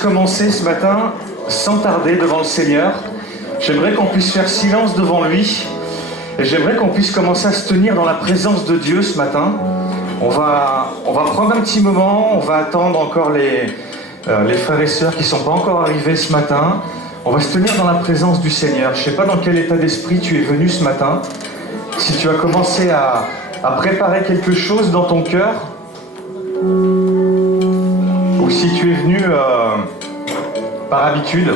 Commencer ce matin sans tarder devant le Seigneur. J'aimerais qu'on puisse faire silence devant lui et j'aimerais qu'on puisse commencer à se tenir dans la présence de Dieu ce matin. On va prendre un petit moment, on va attendre encore les frères et sœurs qui ne sont pas encore arrivés ce matin. On va se tenir dans la présence du Seigneur. Je ne sais pas dans quel état d'esprit tu es venu ce matin. Si tu as commencé à préparer quelque chose dans ton cœur, ou si tu es venu par habitude.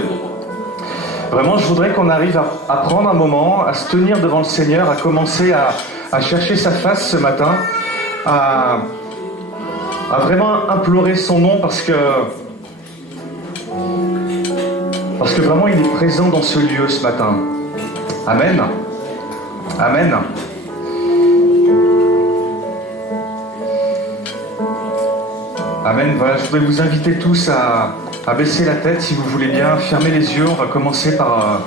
Vraiment, je voudrais qu'on arrive à prendre un moment, à se tenir devant le Seigneur, à commencer à chercher sa face ce matin, à vraiment implorer son nom parce que vraiment il est présent dans ce lieu ce matin. Amen. Amen. Amen. Voilà, je voudrais vous inviter tous à baisser la tête si vous voulez bien, fermer les yeux. On va commencer par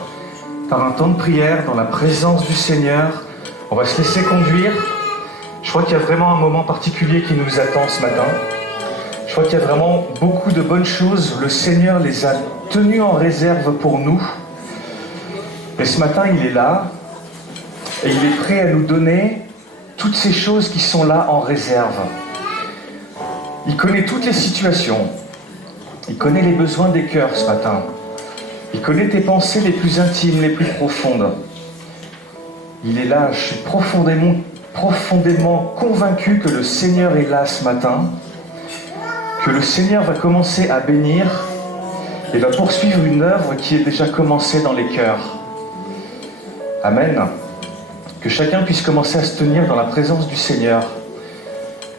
un temps de prière dans la présence du Seigneur. On va se laisser conduire. Je crois qu'il y a vraiment un moment particulier qui nous attend ce matin. Je crois qu'il y a vraiment beaucoup de bonnes choses. Le Seigneur les a tenues en réserve pour nous. Et ce matin, il est là et il est prêt à nous donner toutes ces choses qui sont là en réserve. Il connaît toutes les situations. Il connaît les besoins des cœurs ce matin. Il connaît tes pensées les plus intimes, les plus profondes. Il est là. Je suis profondément convaincu que le Seigneur est là ce matin, que le Seigneur va commencer à bénir et va poursuivre une œuvre qui est déjà commencée dans les cœurs. Amen. Que chacun puisse commencer à se tenir dans la présence du Seigneur.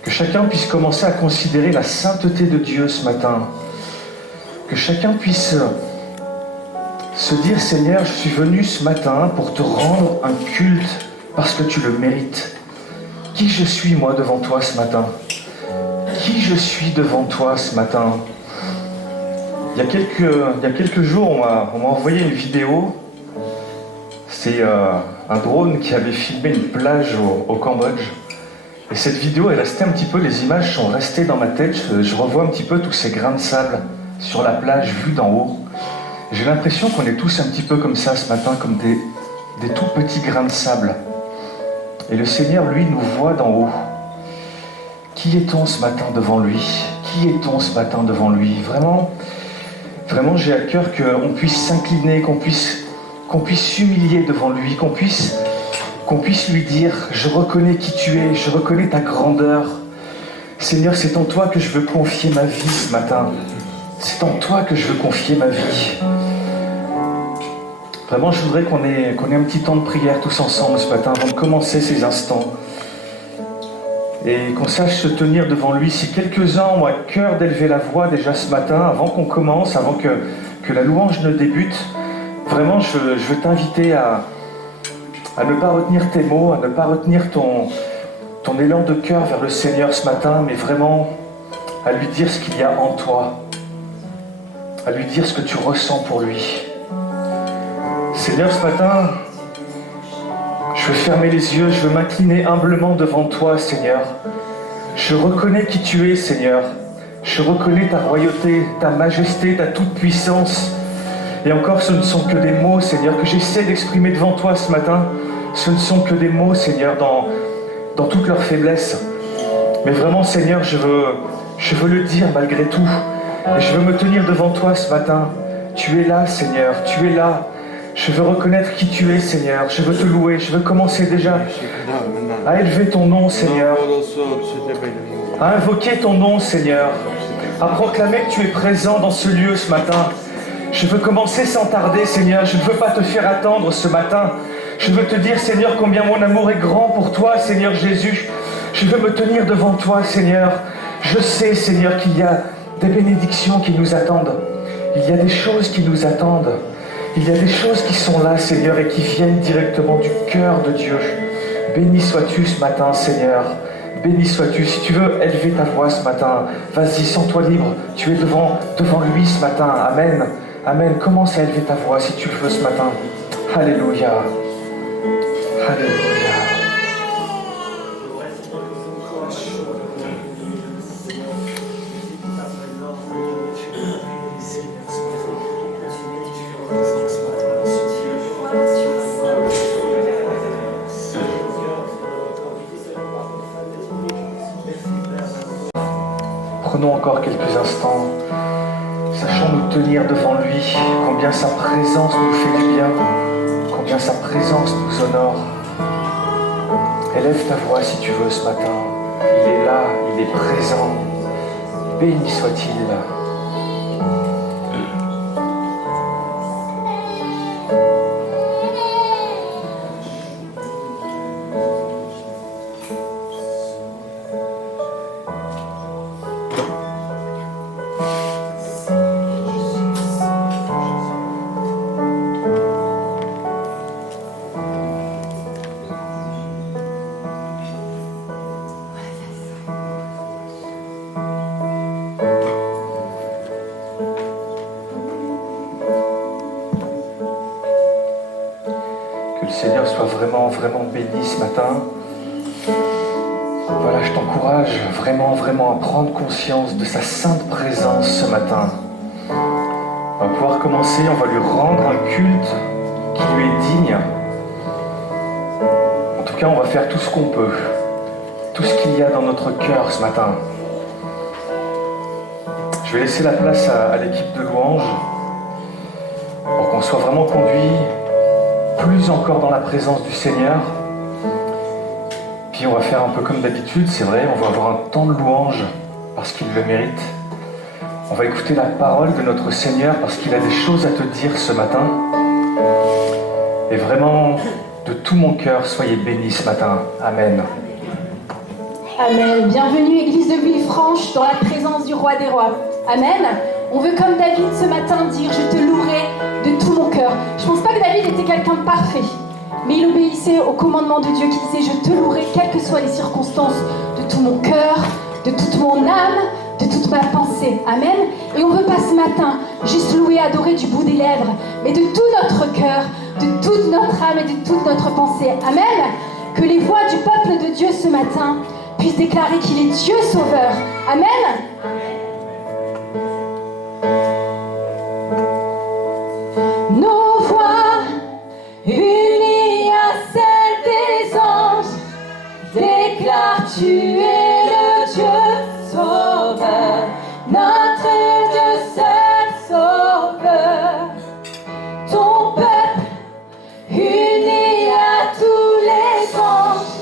Que chacun puisse commencer à considérer la sainteté de Dieu ce matin. Que chacun puisse se dire, Seigneur, je suis venu ce matin pour te rendre un culte parce que tu le mérites. Qui je suis, moi, devant toi ce matin? Qui je suis devant toi ce matin? Il y a quelques jours, on m'a envoyé une vidéo. C'est un drone qui avait filmé une plage au Cambodge. Et cette vidéo est restée un petit peu, les images sont restées dans ma tête. Je revois un petit peu tous ces grains de sable sur la plage vus d'en haut. J'ai l'impression qu'on est tous un petit peu comme ça ce matin, comme des tout petits grains de sable. Et le Seigneur, lui, nous voit d'en haut. Qui est-on ce matin devant lui? Qui est-on ce matin devant lui? Vraiment, j'ai à cœur qu'on puisse s'incliner, qu'on puisse s'humilier devant lui, qu'on puisse lui dire, je reconnais qui tu es, je reconnais ta grandeur. Seigneur, c'est en toi que je veux confier ma vie ce matin. C'est en toi que je veux confier ma vie. Vraiment, je voudrais qu'on ait un petit temps de prière tous ensemble ce matin avant de commencer ces instants. Et qu'on sache se tenir devant lui. Si quelques-uns ont à cœur d'élever la voix déjà ce matin, avant qu'on commence, avant que la louange ne débute, vraiment, je veux t'inviter à ne pas retenir tes mots, à ne pas retenir ton élan de cœur vers le Seigneur ce matin, mais vraiment à lui dire ce qu'il y a en toi, à lui dire ce que tu ressens pour lui. Seigneur, ce matin, je veux fermer les yeux, je veux m'incliner humblement devant toi, Seigneur. Je reconnais qui tu es, Seigneur. Je reconnais ta royauté, ta majesté, ta toute-puissance. Et encore, ce ne sont que des mots, Seigneur, que j'essaie d'exprimer devant toi ce matin. Ce ne sont que des mots, Seigneur, dans toute leur faiblesse. Mais vraiment, Seigneur, je veux le dire malgré tout. Et je veux me tenir devant toi ce matin. Tu es là, Seigneur, tu es là. Je veux reconnaître qui tu es, Seigneur. Je veux te louer. Je veux commencer déjà à élever ton nom, Seigneur. À invoquer ton nom, Seigneur. À proclamer que tu es présent dans ce lieu ce matin. Je veux commencer sans tarder, Seigneur. Je ne veux pas te faire attendre ce matin. Je veux te dire, Seigneur, combien mon amour est grand pour toi, Seigneur Jésus. Je veux me tenir devant toi, Seigneur. Je sais, Seigneur, qu'il y a des bénédictions qui nous attendent. Il y a des choses qui nous attendent. Il y a des choses qui sont là, Seigneur, et qui viennent directement du cœur de Dieu. Béni sois-tu ce matin, Seigneur. Béni sois-tu. Si tu veux élever ta voix ce matin, vas-y, sens-toi libre. Tu es devant lui ce matin. Amen. Amen. Commence à élever ta voix si tu le veux ce matin. Alléluia. Alléluia. prenons encore quelques instants. Sachons nous tenir devant lui, combien sa présence nous fait du bien, combien sa présence nous honore. Élève ta voix si tu veux ce matin. Il est là, il est présent. Béni soit-il. Que le Seigneur soit vraiment béni ce matin. Voilà, je t'encourage vraiment à prendre conscience de sa sainte présence ce matin. On va pouvoir commencer, on va lui rendre un culte qui lui est digne. En tout cas, on va faire tout ce qu'on peut, tout ce qu'il y a dans notre cœur ce matin. Je vais laisser la place à l'équipe de louange pour qu'on soit vraiment conduit plus encore dans la présence du Seigneur. Puis on va faire un peu comme d'habitude, c'est vrai, on va avoir un temps de louange parce qu'il le mérite. On va écouter la parole de notre Seigneur parce qu'il a des choses à te dire ce matin. Et vraiment, de tout mon cœur, soyez bénis ce matin. Amen. Amen. Bienvenue, Église de Villefranche, dans la présence du Roi des Rois. Amen. On veut, comme David ce matin, dire « Je te louerai de tout mon cœur ». Je ne pense pas que David était quelqu'un de parfait, mais il obéissait au commandement de Dieu qui disait « Je te louerai, quelles que soient les circonstances, de tout mon cœur, de toute mon âme, de toute ma pensée. » Amen. Et on ne veut pas ce matin juste louer, adorer du bout des lèvres, mais de tout notre cœur, de toute notre âme et de toute notre pensée. Amen. Que les voix du peuple de Dieu ce matin puissent déclarer qu'il est Dieu sauveur. Amen. Nos voix unies à celles des anges déclarent tu es le Dieu sauveur, notre Dieu seul sauveur. Ton peuple uni à tous les anges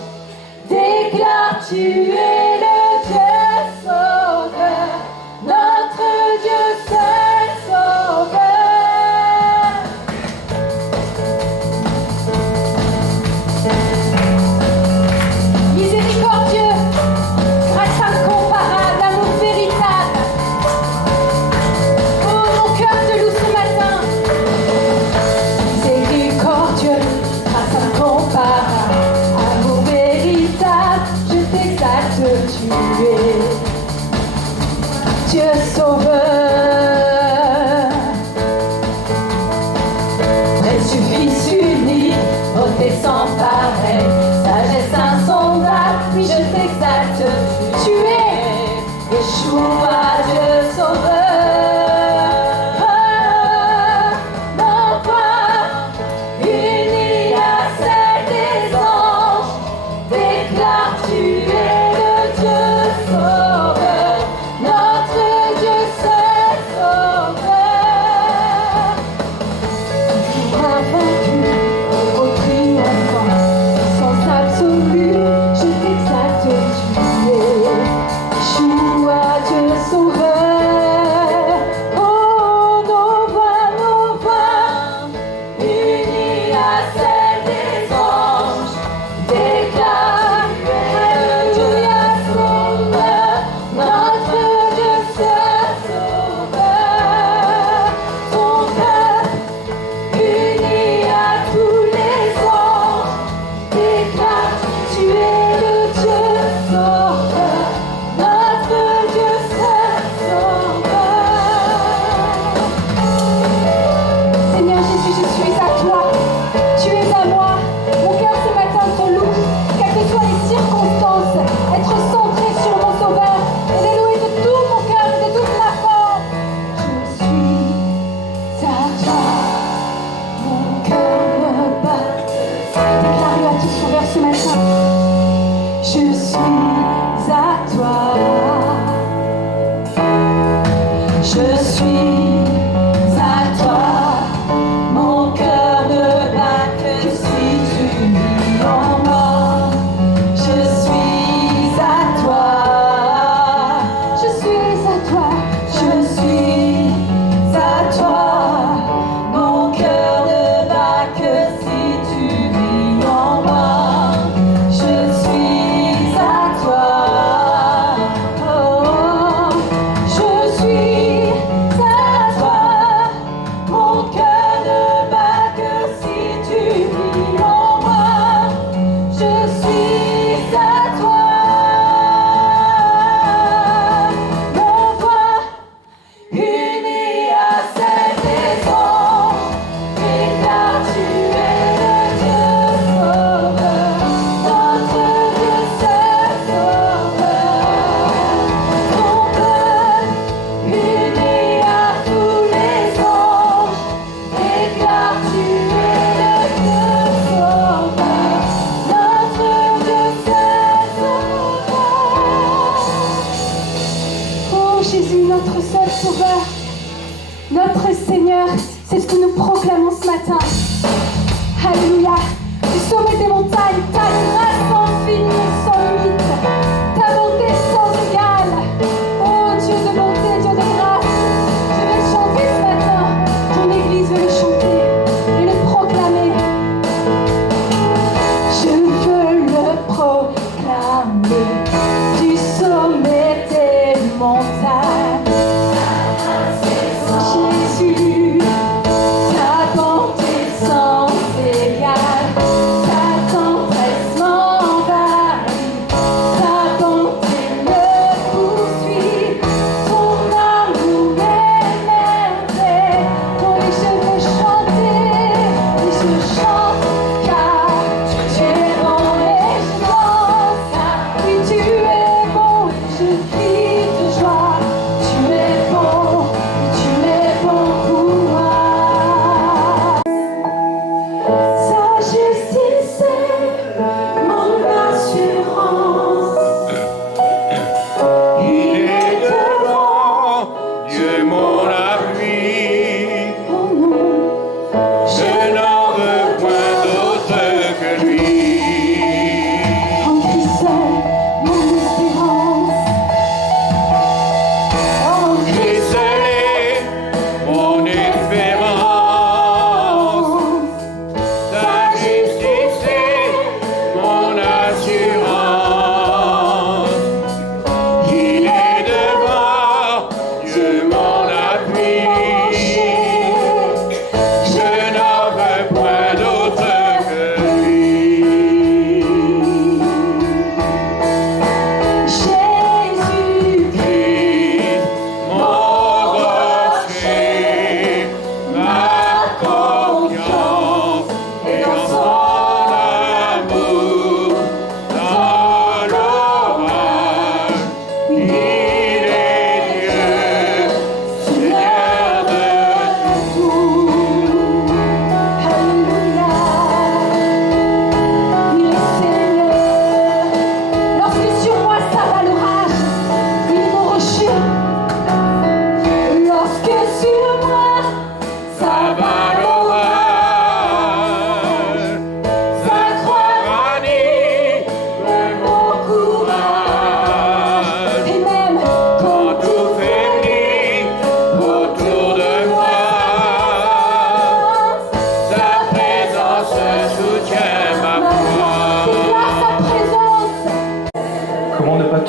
déclare tu es le Dieu sauveur, notre Dieu seul sauveur. Miséricordieux, grâce incomparable, amour véritable. Oh, mon cœur te loue ce matin. Miséricordieux, grâce incomparable, amour véritable, je t'exalte.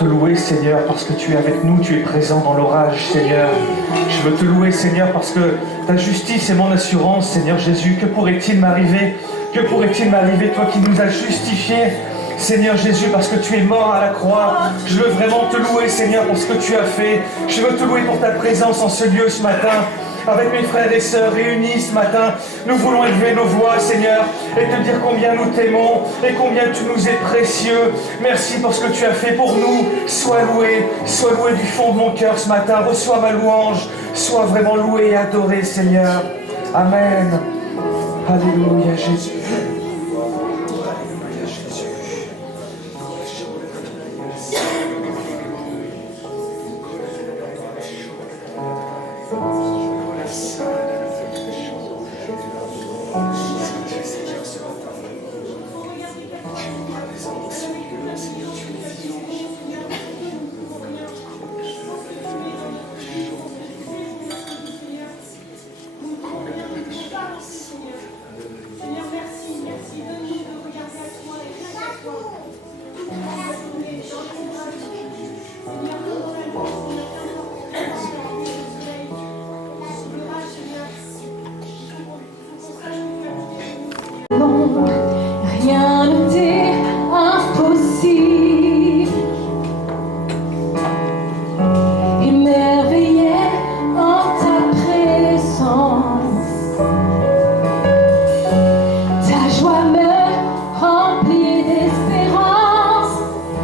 te louer, Seigneur, parce que tu es avec nous, tu es présent dans l'orage, Seigneur. Je veux te louer, Seigneur, parce que ta justice est mon assurance, Seigneur Jésus. Que pourrait-il m'arriver? Que pourrait-il m'arriver, toi qui nous as justifiés, Seigneur Jésus, parce que tu es mort à la croix? Je veux vraiment te louer, Seigneur, pour ce que tu as fait. Je veux te louer pour ta présence en ce lieu ce matin. Avec mes frères et sœurs réunis ce matin, nous voulons élever nos voix, Seigneur, et te dire combien nous t'aimons et combien tu nous es précieux. Merci pour ce que tu as fait pour nous. Sois loué du fond de mon cœur ce matin. Reçois ma louange. Sois vraiment loué et adoré, Seigneur. Amen. Alléluia, Jésus. Rien ne t'est impossible. Émerveillé en ta présence, ta joie me remplit d'espérance.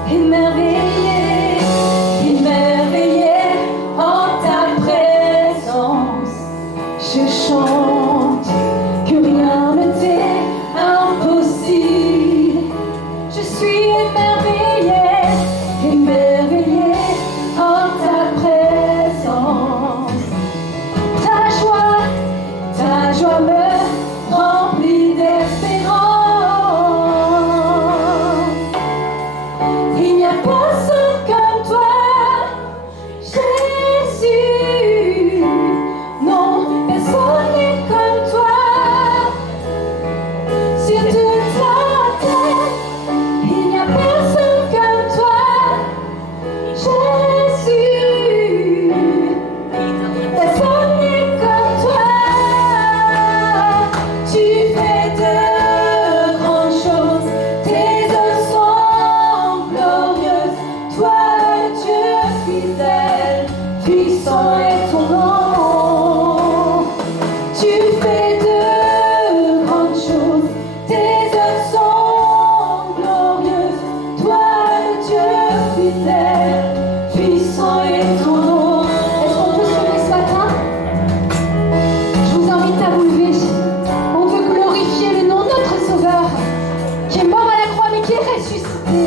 Émerveillé en ta présence, je chante que rien ne t'est impossible. Je suis émerveillée en ta présence. Ta joie me remplit d'espérance. Il n'y a personne comme toi, Jésus. Non, personne n'est comme toi. Sur toute la terre, il n'y a personne comme toi, Jésus. Personne n'est comme toi. Tu fais de grandes choses, tes œuvres sont glorieuses. Toi, le Dieu fidèle, puissant est ton nom. Tu fais de grandes choses, tes œuvres sont glorieuses. Toi, le Dieu fidèle, puissant est ton nom. Est-ce qu'on peut se lever ce matin? Je vous invite à vous lever. On veut glorifier le nom de notre Sauveur, qui est mort à la croix mais qui est ressuscité,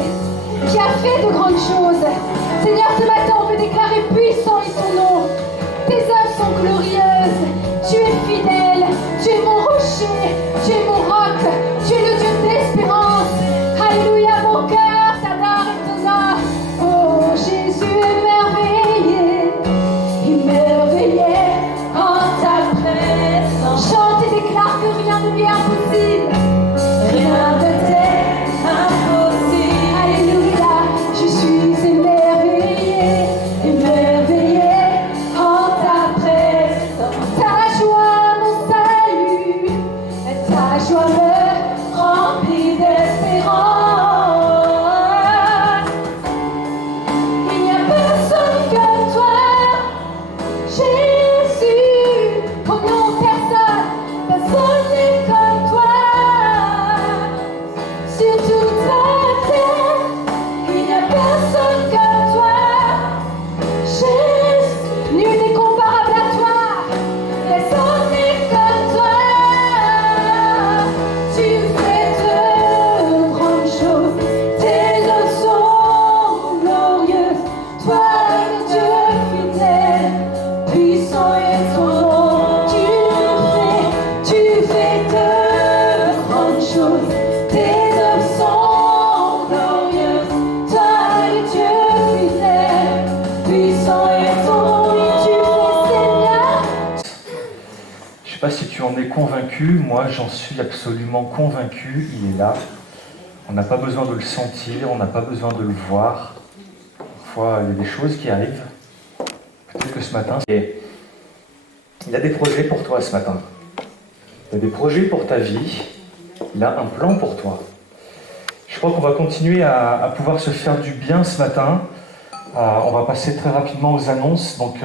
qui a fait de grandes choses. Seigneur, ce matin, on veut déclarer puissant est ton nom. Tes œuvres sont glorieuses. Tu es fidèle. Tu es mon rocher. Tu es mon roc. Tu es le Dieu d'espérance. Alléluia, mon cœur t'adore et t'honore. Oh, Jésus émerveillé en ta présence. Chante et déclare que rien ne lui est impossible. Rien ne t'est impossible. Alléluia, je suis émerveillé en ta présence. Ta joie, mon salut, ta joie me remplit d'espérance. Il n'y a personne comme toi, Jésus. Oh non, personne n'est comme toi. Sur toute la terre, il n'y a personne comme toi, Jésus. Nul n'est comparable à toi. Personne n'est comme toi. Tu fais de grandes choses. Tes œuvres sont glorieuses. Toi, le Dieu fidèle, puissant est ton nom. Tu fais de grandes choses. Tes œuvres sont glorieuses. Toi, le Dieu fidèle, puissant est ton nom. Tu fais, Seigneur. Je ne sais pas si tu en es convaincu, moi j'en suis absolument convaincu, il est là. On n'a pas besoin de le sentir, on n'a pas besoin de le voir. Parfois, il y a des choses qui arrivent. Peut-être que ce matin, il y a des projets pour toi ce matin. Il y a des projets pour ta vie. Il a un plan pour toi. Je crois qu'on va continuer à pouvoir se faire du bien ce matin. On va passer très rapidement aux annonces. Donc,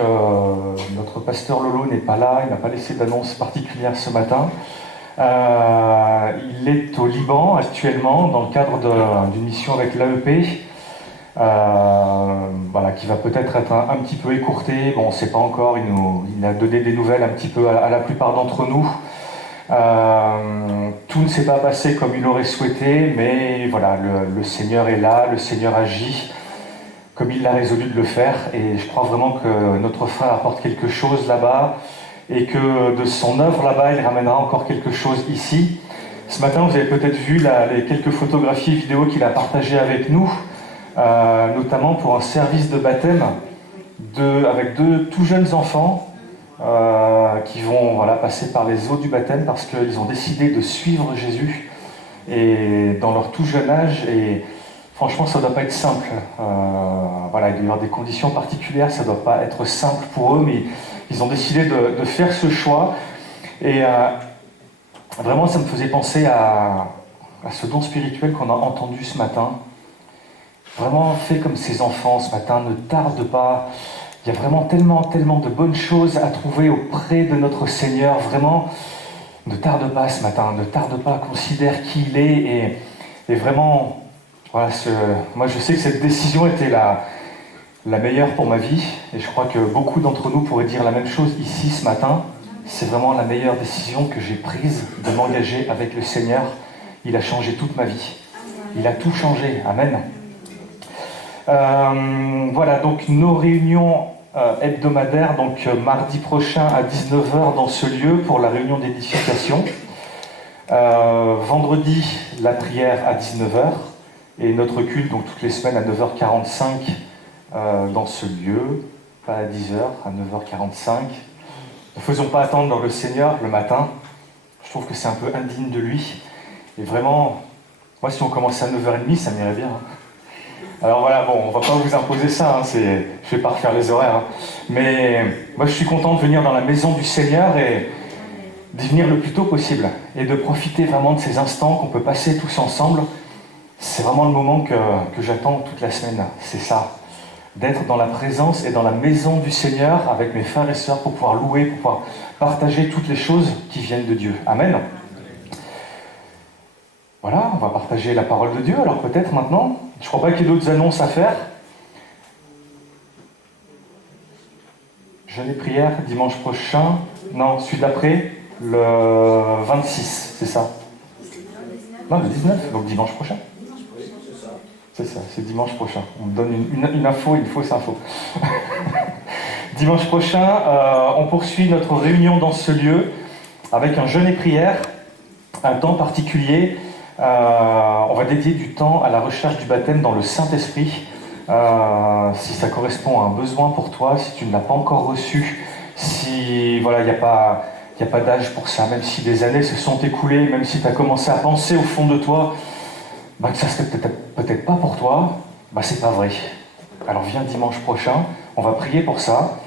notre pasteur Lolo n'est pas là. Il n'a pas laissé d'annonce particulière ce matin. Il est au Liban actuellement dans le cadre d'une mission avec l'AEP. Voilà, qui va peut-être être un petit peu écourtée. Bon, on ne sait pas encore. Il a donné des nouvelles un petit peu à la plupart d'entre nous. Tout ne s'est pas passé comme il aurait souhaité, mais voilà, le Seigneur est là, le Seigneur agit comme il l'a résolu de le faire, et je crois vraiment que notre frère apporte quelque chose là-bas, et que de son œuvre là-bas, il ramènera encore quelque chose ici. Ce matin, vous avez peut-être vu les quelques photographies et vidéos qu'il a partagées avec nous, notamment pour un service de baptême avec deux tout jeunes enfants, qui vont passer par les eaux du baptême parce qu'ils ont décidé de suivre Jésus et dans leur tout jeune âge. Et franchement, ça ne doit pas être simple. Il doit y avoir des conditions particulières, ça ne doit pas être simple pour eux, mais ils ont décidé de faire ce choix. Et vraiment, ça me faisait penser à ce don spirituel qu'on a entendu ce matin. Vraiment, fais comme ces enfants ce matin, ne tarde pas. Il y a vraiment tellement de bonnes choses à trouver auprès de notre Seigneur. Vraiment, ne tarde pas ce matin, ne tarde pas, considère qui il est. Et vraiment, voilà, moi je sais que cette décision était la meilleure pour ma vie. Et je crois que beaucoup d'entre nous pourraient dire la même chose ici ce matin. C'est vraiment la meilleure décision que j'ai prise de m'engager avec le Seigneur. Il a changé toute ma vie. Il a tout changé. Amen. Voilà, donc nos réunions hebdomadaires, donc mardi prochain à 19h dans ce lieu pour la réunion d'édification. Vendredi, la prière à 19h et notre culte, donc toutes les semaines à 9h45 dans ce lieu, pas à 10h, à 9h45. Ne faisons pas attendre le Seigneur le matin. Je trouve que c'est un peu indigne de lui. Et vraiment, moi si on commence à 9h30, ça m'irait bien. Alors voilà, bon, on va pas vous imposer ça, je vais pas refaire les horaires. Mais moi je suis content de venir dans la maison du Seigneur et d'y venir le plus tôt possible. Et de profiter vraiment de ces instants qu'on peut passer tous ensemble. C'est vraiment le moment que j'attends toute la semaine. C'est ça. D'être dans la présence et dans la maison du Seigneur avec mes frères et sœurs pour pouvoir louer, pour pouvoir partager toutes les choses qui viennent de Dieu. Amen. Voilà, on va partager la parole de Dieu. Alors peut-être maintenant, je ne crois pas qu'il y ait d'autres annonces à faire. Jeûne et prière dimanche prochain. Non, celui d'après, le 26, c'est ça? Non, le 19, donc dimanche prochain. C'est ça, c'est dimanche prochain. On me donne une info, une fausse info. Dimanche prochain, on poursuit notre réunion dans ce lieu avec un jeûne et prière, un temps particulier. On va dédier du temps à la recherche du baptême dans le Saint-Esprit. Si ça correspond à un besoin pour toi, si tu ne l'as pas encore reçu, si voilà, il n'y a pas d'âge pour ça, même si des années se sont écoulées, même si tu as commencé à penser au fond de toi que ça serait peut-être pas pour toi, c'est pas vrai. Alors viens dimanche prochain, on va prier pour ça,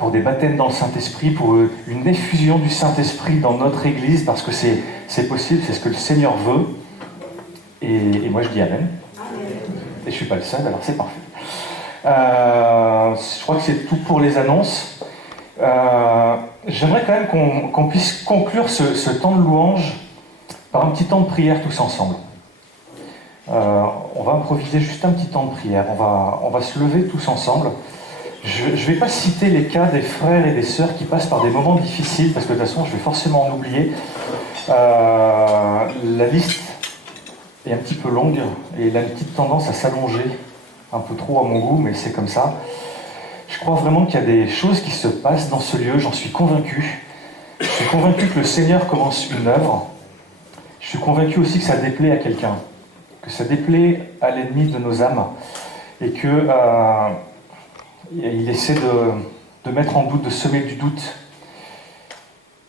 pour des baptêmes dans le Saint-Esprit, pour une effusion du Saint-Esprit dans notre Église, parce que c'est possible, c'est ce que le Seigneur veut. Et moi je dis Amen. Et je suis pas le seul, alors c'est parfait. Je crois que c'est tout pour les annonces. J'aimerais quand même qu'on puisse conclure ce temps de louange par un petit temps de prière tous ensemble. On va improviser juste un petit temps de prière. On va se lever tous ensemble. Je ne vais pas citer les cas des frères et des sœurs qui passent par des moments difficiles, parce que de toute façon, je vais forcément en oublier. La liste est un petit peu longue, et elle a une petite tendance à s'allonger, un peu trop à mon goût, mais c'est comme ça. Je crois vraiment qu'il y a des choses qui se passent dans ce lieu, j'en suis convaincu. Je suis convaincu que le Seigneur commence une œuvre. Je suis convaincu aussi que ça déplaît à quelqu'un, que ça déplaît à l'ennemi de nos âmes, et que il essaie de mettre en doute, de semer du doute.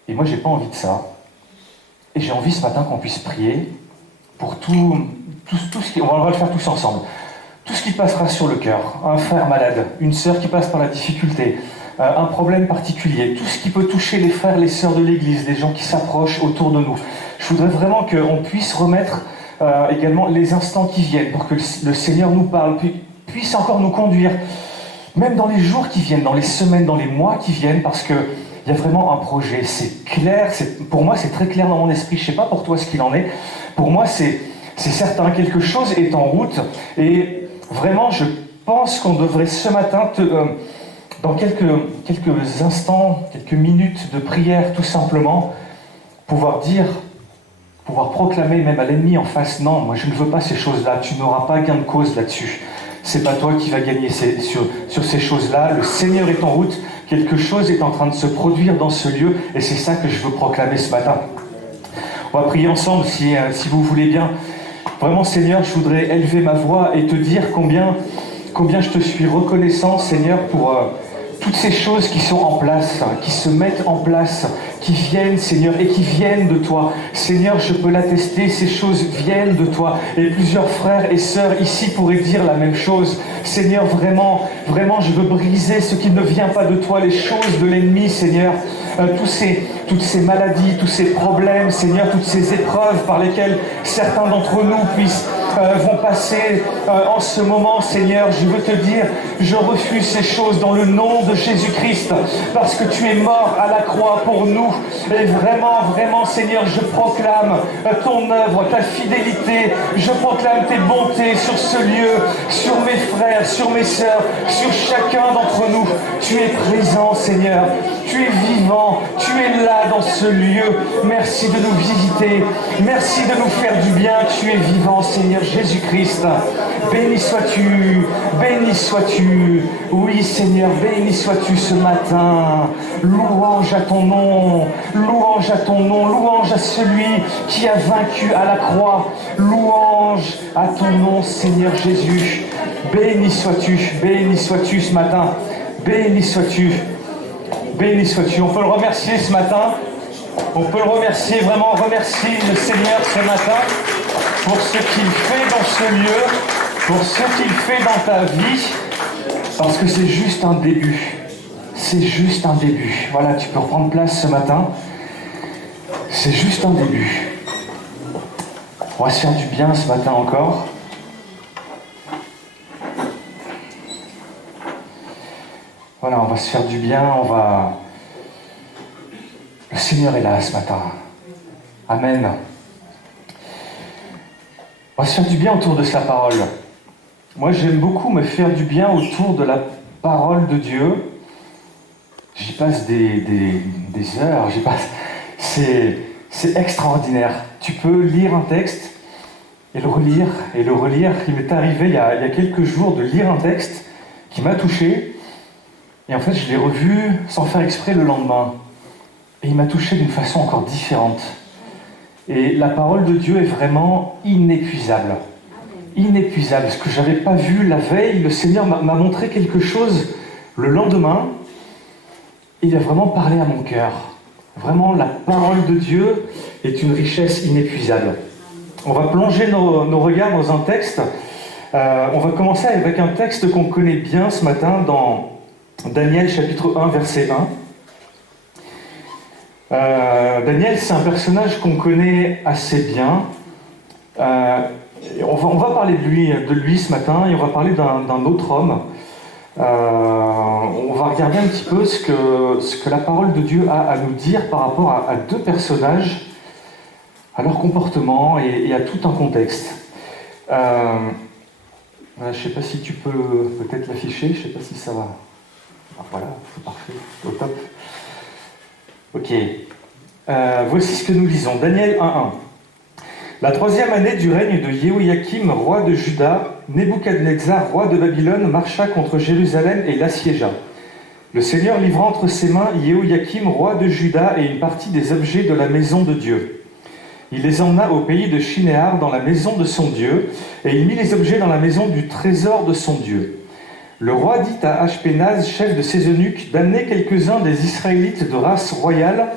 Et moi, j'ai pas envie de ça. Et j'ai envie ce matin qu'on puisse prier pour tout ce qui... On va le faire tous ensemble. tout ce qui passera sur le cœur, un frère malade, une sœur qui passe par la difficulté, un problème particulier, tout ce qui peut toucher les frères, les sœurs de l'Église, les gens qui s'approchent autour de nous. Je voudrais vraiment qu'on puisse remettre également les instants qui viennent pour que le Seigneur nous parle, puisse encore nous conduire, même dans les jours qui viennent, dans les semaines, dans les mois qui viennent, parce qu'il y a vraiment un projet. C'est clair, pour moi c'est très clair dans mon esprit, je ne sais pas pour toi ce qu'il en est. Pour moi c'est certain, quelque chose est en route, et vraiment je pense qu'on devrait ce matin, dans quelques instants, quelques minutes de prière tout simplement, pouvoir proclamer même à l'ennemi en face, non, moi je ne veux pas ces choses-là, tu n'auras pas gain de cause là-dessus. C'est pas toi qui vas gagner sur ces choses-là, le Seigneur est en route, quelque chose est en train de se produire dans ce lieu, et c'est ça que je veux proclamer ce matin. On va prier ensemble si vous voulez bien. Vraiment Seigneur, je voudrais élever ma voix et te dire combien je te suis reconnaissant Seigneur pour toutes ces choses qui sont en place, qui se mettent en place, qui viennent, Seigneur, et qui viennent de toi. Seigneur, je peux l'attester, ces choses viennent de toi. Et plusieurs frères et sœurs ici pourraient dire la même chose. Seigneur, vraiment, je veux briser ce qui ne vient pas de toi, les choses de l'ennemi, Seigneur. Toutes ces maladies, tous ces problèmes, Seigneur, toutes ces épreuves par lesquelles certains d'entre nous vont passer en ce moment, Seigneur, je veux te dire, je refuse ces choses dans le nom de Jésus-Christ, parce que tu es mort à la croix pour nous, et vraiment, Seigneur, je proclame ton œuvre, ta fidélité, je proclame tes bontés sur ce lieu, sur mes frères, sur mes sœurs, sur chacun d'entre nous. Tu es présent, Seigneur, tu es vivant, tu es là dans ce lieu. Merci de nous visiter, merci de nous faire du bien, tu es vivant, Seigneur Jésus-Christ. Béni sois-tu, oui Seigneur, béni sois-tu ce matin. Louange à ton nom, louange à celui qui a vaincu à la croix. Louange à ton nom, Seigneur Jésus. Béni sois-tu ce matin, béni sois-tu. Béni sois-tu. On peut le remercier ce matin. On peut le remercier, vraiment remercier le Seigneur ce matin pour ce qu'il fait dans ce lieu, pour ce qu'il fait dans ta vie, parce que c'est juste un début. C'est juste un début. Voilà, tu peux reprendre place ce matin. C'est juste un début. On va se faire du bien ce matin encore. Voilà, on va se faire du bien, Le Seigneur est là ce matin. Amen. On va se faire du bien autour de sa parole. Moi, j'aime beaucoup me faire du bien autour de la parole de Dieu. J'y passe des heures, c'est extraordinaire. Tu peux lire un texte et le relire. Il m'est arrivé il y a quelques jours de lire un texte qui m'a touché. Et en fait, je l'ai revu sans faire exprès le lendemain. Et il m'a touché d'une façon encore différente. Et la parole de Dieu est vraiment inépuisable. Inépuisable. Ce que je n'avais pas vu la veille, le Seigneur m'a montré quelque chose le lendemain. Et il a vraiment parlé à mon cœur. Vraiment, la parole de Dieu est une richesse inépuisable. On va plonger nos regards dans un texte. On va commencer avec un texte qu'on connaît bien ce matin dans Daniel chapitre 1 verset 1. Daniel, c'est un personnage qu'on connaît assez bien. On va parler de lui ce matin, et on va parler d'un autre homme. On va regarder un petit peu ce que la parole de Dieu a à nous dire par rapport à deux personnages, à leur comportement et à tout un contexte. Je ne sais pas si tu peux peut-être l'afficher, je ne sais pas si ça va. Ah, voilà, c'est parfait, au top. Ok. Voici ce que nous lisons. Daniel 1.1. La 3e année du règne de Jéhoïakim, roi de Juda, Nebuchadnezzar, roi de Babylone, marcha contre Jérusalem et l'assiégea. Le Seigneur livra entre ses mains Jéhoïakim, roi de Juda, et une partie des objets de la maison de Dieu. Il les emmena au pays de Shinéar, dans la maison de son Dieu, et il mit les objets dans la maison du trésor de son Dieu. Le roi dit à Ashpenaz, chef de ses eunuques, d'amener quelques-uns des Israélites de race royale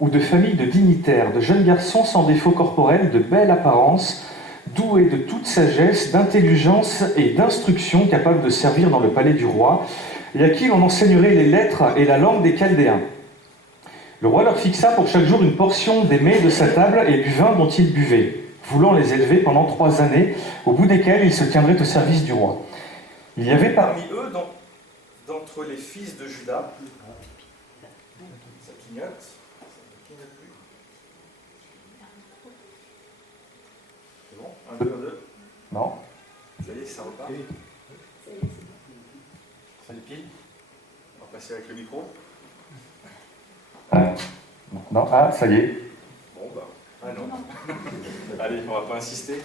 ou de famille de dignitaires, de jeunes garçons sans défaut corporel, de belle apparence, doué de toute sagesse, d'intelligence et d'instruction, capable de servir dans le palais du roi, et à qui l'on enseignerait les lettres et la langue des Chaldéens. Le roi leur fixa pour chaque jour une portion des mets de sa table et du vin dont ils buvaient, voulant les élever pendant 3 années, au bout desquelles ils se tiendraient au service du roi. Il y avait parmi eux, d'entre les fils de Juda, ça clignote, plus. C'est bon? 1, 2, 2. Non. Ça y est, ça repart. Ça pile. On va passer avec le micro. Non, ça y est. Bon, bah. Ah non. Allez, on va pas insister.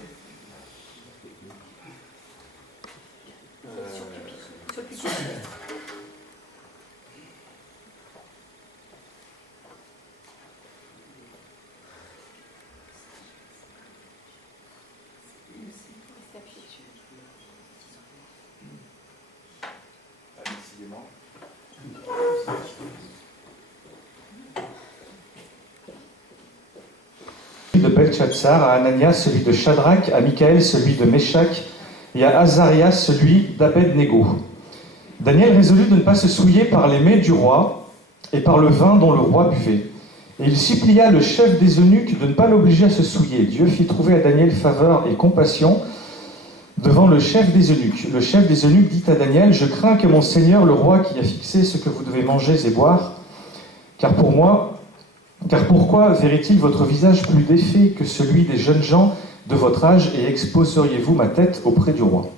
De Belchatsar, à Ananias celui de Shadrach, à Michaël celui de Meshach, et à Azarias celui d'Abed-Nego. Daniel résolut de ne pas se souiller par les mets du roi et par le vin dont le roi buvait. Et il supplia le chef des eunuques de ne pas l'obliger à se souiller. Dieu fit trouver à Daniel faveur et compassion devant le chef des eunuques. Le chef des eunuques dit à Daniel: « Je crains que mon seigneur le roi, qui a fixé ce que vous devez manger et boire, car pourquoi verrait-il votre visage plus défait que celui des jeunes gens de votre âge, et exposeriez-vous ma tête auprès du roi ?»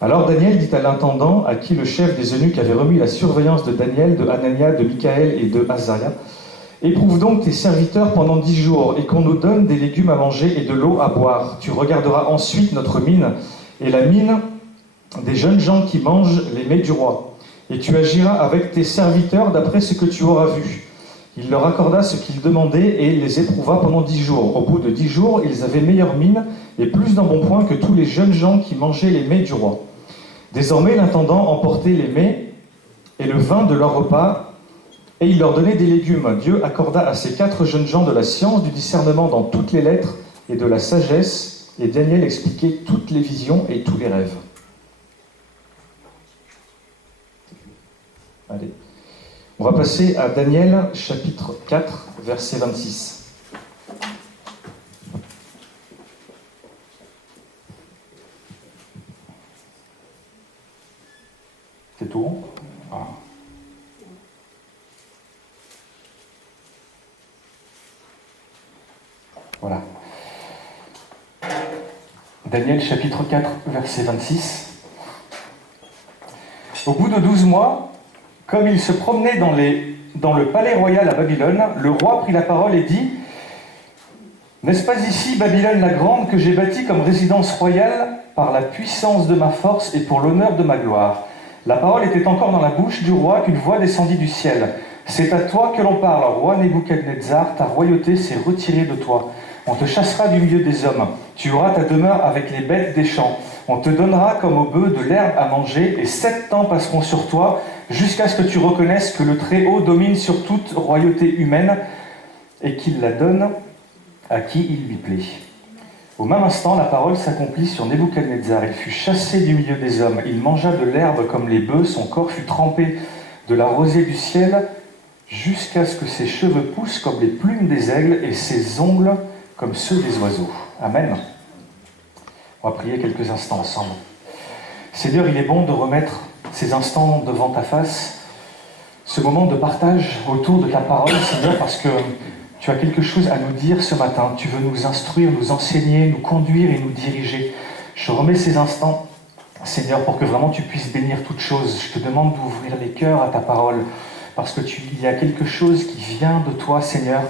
Alors Daniel dit à l'intendant, à qui le chef des eunuques avait remis la surveillance de Daniel, de Hanania, de Michaël et de Azaria: « Éprouve donc tes serviteurs pendant 10 jours, et qu'on nous donne des légumes à manger et de l'eau à boire. Tu regarderas ensuite notre mine et la mine des jeunes gens qui mangent les mets du roi. Et tu agiras avec tes serviteurs d'après ce que tu auras vu. » Il leur accorda ce qu'ils demandaient et les éprouva pendant 10 jours. Au bout de 10 jours, ils avaient meilleure mine et plus d'embonpoint que tous les jeunes gens qui mangeaient les mets du roi. Désormais, l'intendant emportait les mets et le vin de leur repas, et il leur donnait des légumes. Dieu accorda à ces 4 jeunes gens de la science, du discernement dans toutes les lettres et de la sagesse, et Daniel expliquait toutes les visions et tous les rêves. Allez. On va passer à Daniel, chapitre 4, verset 26. C'est tout rond ? Ah. Voilà. Daniel, chapitre 4, verset 26. Au bout de 12 mois, comme il se promenait dans le palais royal à Babylone, le roi prit la parole et dit: « N'est-ce pas ici, Babylone la grande, que j'ai bâtie comme résidence royale par la puissance de ma force et pour l'honneur de ma gloire ?» La parole était encore dans la bouche du roi qu'une voix descendit du ciel. « C'est à toi que l'on parle, roi Nebuchadnezzar, ta royauté s'est retirée de toi. On te chassera du milieu des hommes. Tu auras ta demeure avec les bêtes des champs. On te donnera comme au bœuf de l'herbe à manger, et 7 ans passeront sur toi, jusqu'à ce que tu reconnaisses que le Très-Haut domine sur toute royauté humaine, et qu'il la donne à qui il lui plaît. » Au même instant, la parole s'accomplit sur Nebuchadnezzar. Il fut chassé du milieu des hommes. Il mangea de l'herbe comme les bœufs. Son corps fut trempé de la rosée du ciel, jusqu'à ce que ses cheveux poussent comme les plumes des aigles et ses ongles comme ceux des oiseaux. Amen. On va prier quelques instants ensemble. Seigneur, il est bon de remettre ces instants devant ta face, ce moment de partage autour de ta parole, Seigneur, parce que tu as quelque chose à nous dire ce matin. Tu veux nous instruire, nous enseigner, nous conduire et nous diriger. Je remets ces instants, Seigneur, pour que vraiment tu puisses bénir toutes choses. Je te demande d'ouvrir les cœurs à ta parole, parce que il y a quelque chose qui vient de toi, Seigneur,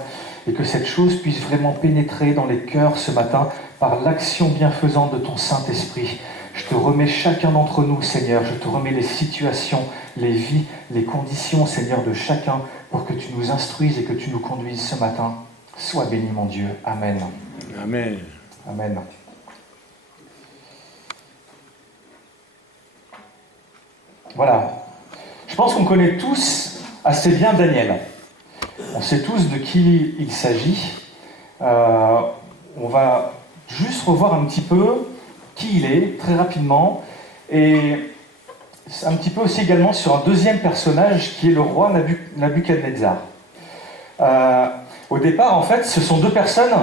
et que cette chose puisse vraiment pénétrer dans les cœurs ce matin par l'action bienfaisante de ton Saint-Esprit. Je te remets chacun d'entre nous, Seigneur. Je te remets les situations, les vies, les conditions, Seigneur, de chacun, pour que tu nous instruises et que tu nous conduises ce matin. Sois béni, mon Dieu. Amen. Amen. Amen. Voilà. Je pense qu'on connaît tous assez bien Daniel. On sait tous de qui il s'agit. On va juste revoir un petit peu qui il est, très rapidement, et un petit peu aussi également sur un deuxième personnage qui est le roi Nabuchodonosor. Au départ, en fait, ce sont deux personnes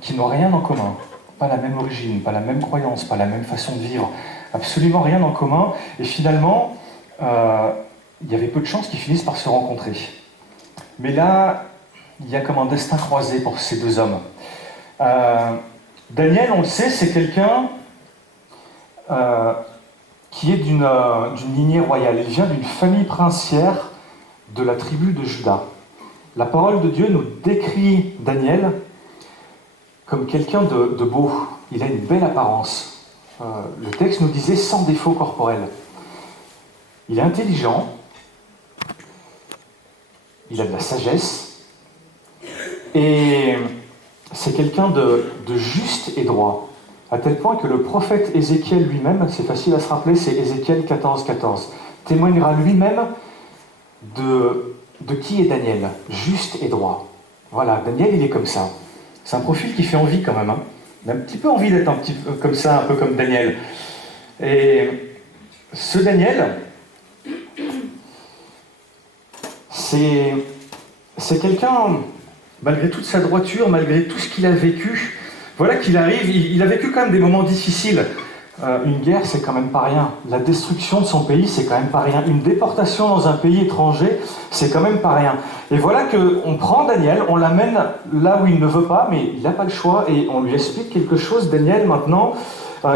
qui n'ont rien en commun. Pas la même origine, pas la même croyance, pas la même façon de vivre, absolument rien en commun. Et finalement, il y avait peu de chances qu'ils finissent par se rencontrer. Mais là, il y a comme un destin croisé pour ces deux hommes. Daniel, on le sait, c'est quelqu'un qui est d'une lignée royale. Il vient d'une famille princière de la tribu de Juda. La parole de Dieu nous décrit Daniel comme quelqu'un de beau. Il a une belle apparence. Le texte nous disait sans défaut corporel. Il est intelligent, il a de la sagesse, et c'est quelqu'un de juste et droit. À tel point que le prophète Ézéchiel lui-même, c'est facile à se rappeler, c'est Ézéchiel 14,14, témoignera lui-même de qui est Daniel, juste et droit. Voilà, Daniel, il est comme ça. C'est un profil qui fait envie quand même. Hein. Il a un petit peu envie d'être un petit peu comme ça, un peu comme Daniel. Et ce Daniel, c'est quelqu'un, malgré toute sa droiture, malgré tout ce qu'il a vécu, voilà qu'il arrive, il a vécu quand même des moments difficiles. Une guerre, c'est quand même pas rien. La destruction de son pays, c'est quand même pas rien. Une déportation dans un pays étranger, c'est quand même pas rien. Et voilà qu'on prend Daniel, on l'amène là où il ne veut pas, mais il n'a pas le choix, et on lui explique quelque chose. Daniel, maintenant,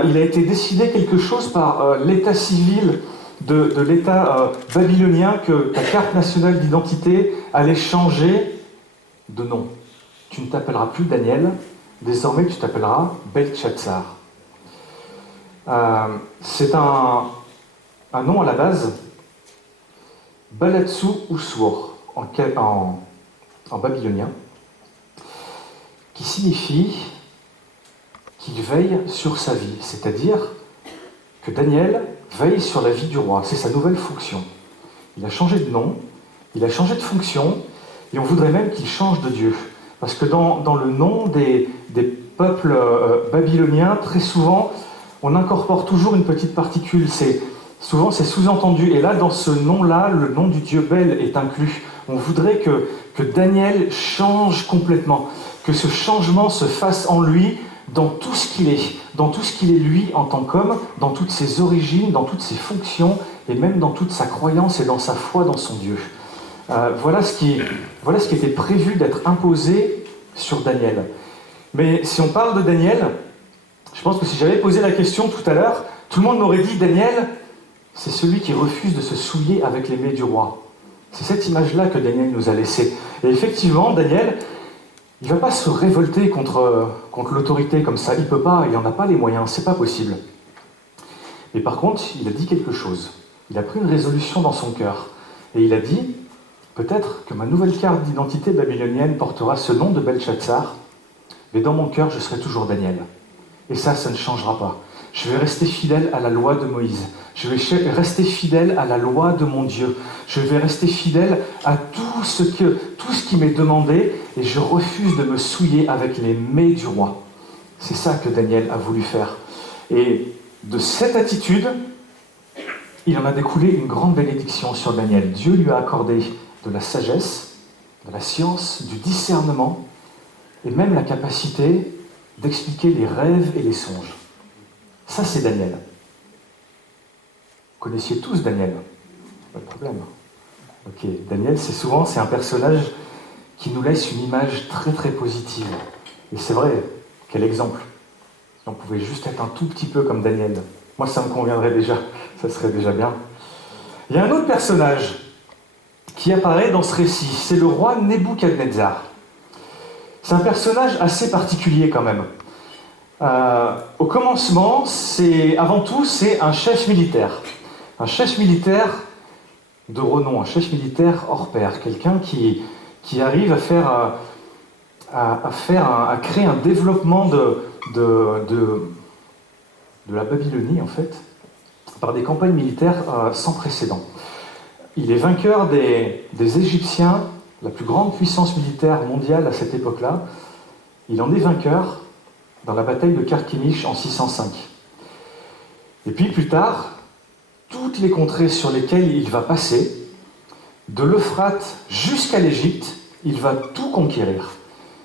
il a été décidé quelque chose par l'état civil de l'état babylonien, que ta carte nationale d'identité allait changer de nom. Tu ne t'appelleras plus Daniel, désormais tu t'appelleras Belchatsar. C'est un nom à la base, Balatsu Usur, en babylonien, qui signifie qu'il veille sur sa vie, c'est-à-dire que Daniel veille sur la vie du roi, c'est sa nouvelle fonction. Il a changé de nom, il a changé de fonction, et on voudrait même qu'il change de Dieu. Parce que dans le nom des peuples babyloniens, très souvent, on incorpore toujours une petite particule, souvent c'est sous-entendu, et là, dans ce nom-là, le nom du dieu Bel est inclus. On voudrait que Daniel change complètement, que ce changement se fasse en lui, dans tout ce qu'il est lui en tant qu'homme, dans toutes ses origines, dans toutes ses fonctions, et même dans toute sa croyance et dans sa foi dans son Dieu. Voilà ce qui était prévu d'être imposé sur Daniel. Mais si on parle de Daniel, je pense que si j'avais posé la question tout à l'heure, tout le monde m'aurait dit, Daniel, c'est celui qui refuse de se souiller avec les mets du roi. C'est cette image-là que Daniel nous a laissée. Et effectivement, Daniel, il ne va pas se révolter contre l'autorité comme ça. Il ne peut pas, il n'en a pas les moyens, c'est pas possible. Mais par contre, il a dit quelque chose. Il a pris une résolution dans son cœur. Et il a dit, peut-être que ma nouvelle carte d'identité babylonienne portera ce nom de Belchatsar, mais dans mon cœur, je serai toujours Daniel. Et ça ne changera pas. Je vais rester fidèle à la loi de Moïse. Je vais rester fidèle à la loi de mon Dieu. Je vais rester fidèle à tout ce qui m'est demandé, et je refuse de me souiller avec les mets du roi. C'est ça que Daniel a voulu faire. Et de cette attitude, il en a découlé une grande bénédiction sur Daniel. Dieu lui a accordé de la sagesse, de la science, du discernement, et même la capacité d'expliquer les rêves et les songes. Ça, c'est Daniel. Vous connaissiez tous Daniel? Pas de problème. Ok, Daniel, c'est un personnage qui nous laisse une image très très positive. Et c'est vrai, quel exemple. Si on pouvait juste être un tout petit peu comme Daniel. Moi, ça me conviendrait déjà, ça serait déjà bien. Il y a un autre personnage qui apparaît dans ce récit, c'est le roi Nebuchadnezzar. C'est un personnage assez particulier quand même. Au commencement, avant tout, c'est un chef militaire. Un chef militaire de renom, un chef militaire hors pair. Quelqu'un qui arrive à créer un développement de la Babylonie, en fait, par des campagnes militaires sans précédent. Il est vainqueur des Égyptiens, la plus grande puissance militaire mondiale à cette époque-là. Il en est vainqueur, dans la bataille de Carchemish en 605. Et puis plus tard, toutes les contrées sur lesquelles il va passer, de l'Euphrate jusqu'à l'Égypte, il va tout conquérir.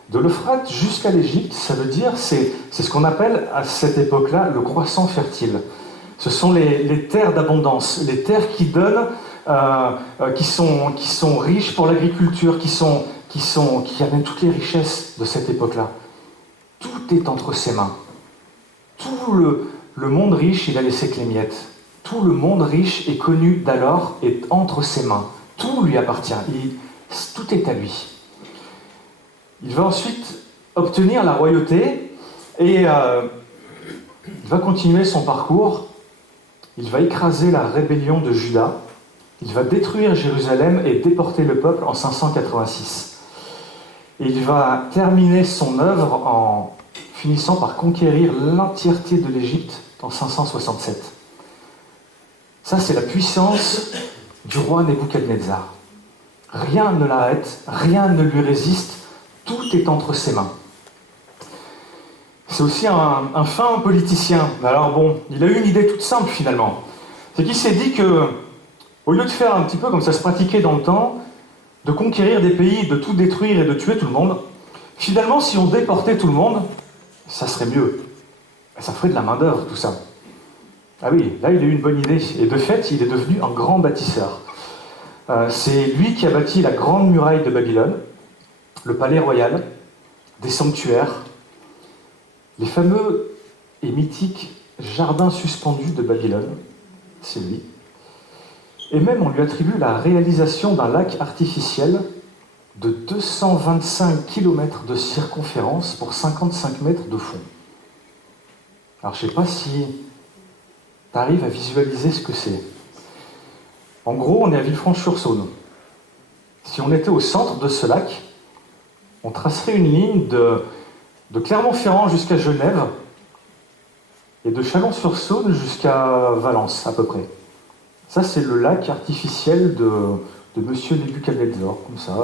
De l'Euphrate jusqu'à l'Égypte, ça veut dire, c'est ce qu'on appelle à cette époque-là le croissant fertile. Ce sont les terres d'abondance, les terres qui donnent, qui sont riches pour l'agriculture, qui amènent toutes les richesses de cette époque-là. Tout est entre ses mains. Tout le monde riche, il a laissé que les miettes. Tout le monde riche et connu d'alors est entre ses mains. Tout lui appartient. Tout est à lui. Il va ensuite obtenir la royauté et il va continuer son parcours. Il va écraser la rébellion de Juda. Il va détruire Jérusalem et déporter le peuple en 586. Et il va terminer son œuvre en finissant par conquérir l'entièreté de l'Égypte en 567. Ça, c'est la puissance du roi Nebuchadnezzar. Rien ne l'arrête, rien ne lui résiste, tout est entre ses mains. C'est aussi un fin politicien. Alors bon, il a eu une idée toute simple finalement. C'est qu'il s'est dit que, au lieu de faire un petit peu comme ça se pratiquait dans le temps, de conquérir des pays, de tout détruire et de tuer tout le monde, finalement, si on déportait tout le monde, ça serait mieux. Ça ferait de la main-d'œuvre, tout ça. Ah oui, là, il a eu une bonne idée. Et de fait, il est devenu un grand bâtisseur. C'est lui qui a bâti la grande muraille de Babylone, le palais royal, des sanctuaires, les fameux et mythiques jardins suspendus de Babylone. C'est lui. Et même, on lui attribue la réalisation d'un lac artificiel de 225 km de circonférence pour 55 mètres de fond. Alors, je ne sais pas si tu arrives à visualiser ce que c'est. En gros, on est à Villefranche-sur-Saône. Si on était au centre de ce lac, on tracerait une ligne de Clermont-Ferrand jusqu'à Genève et de Chalon-sur-Saône jusqu'à Valence, à peu près. Ça, c'est le lac artificiel de Monsieur Nebuchadnezzar, comme ça.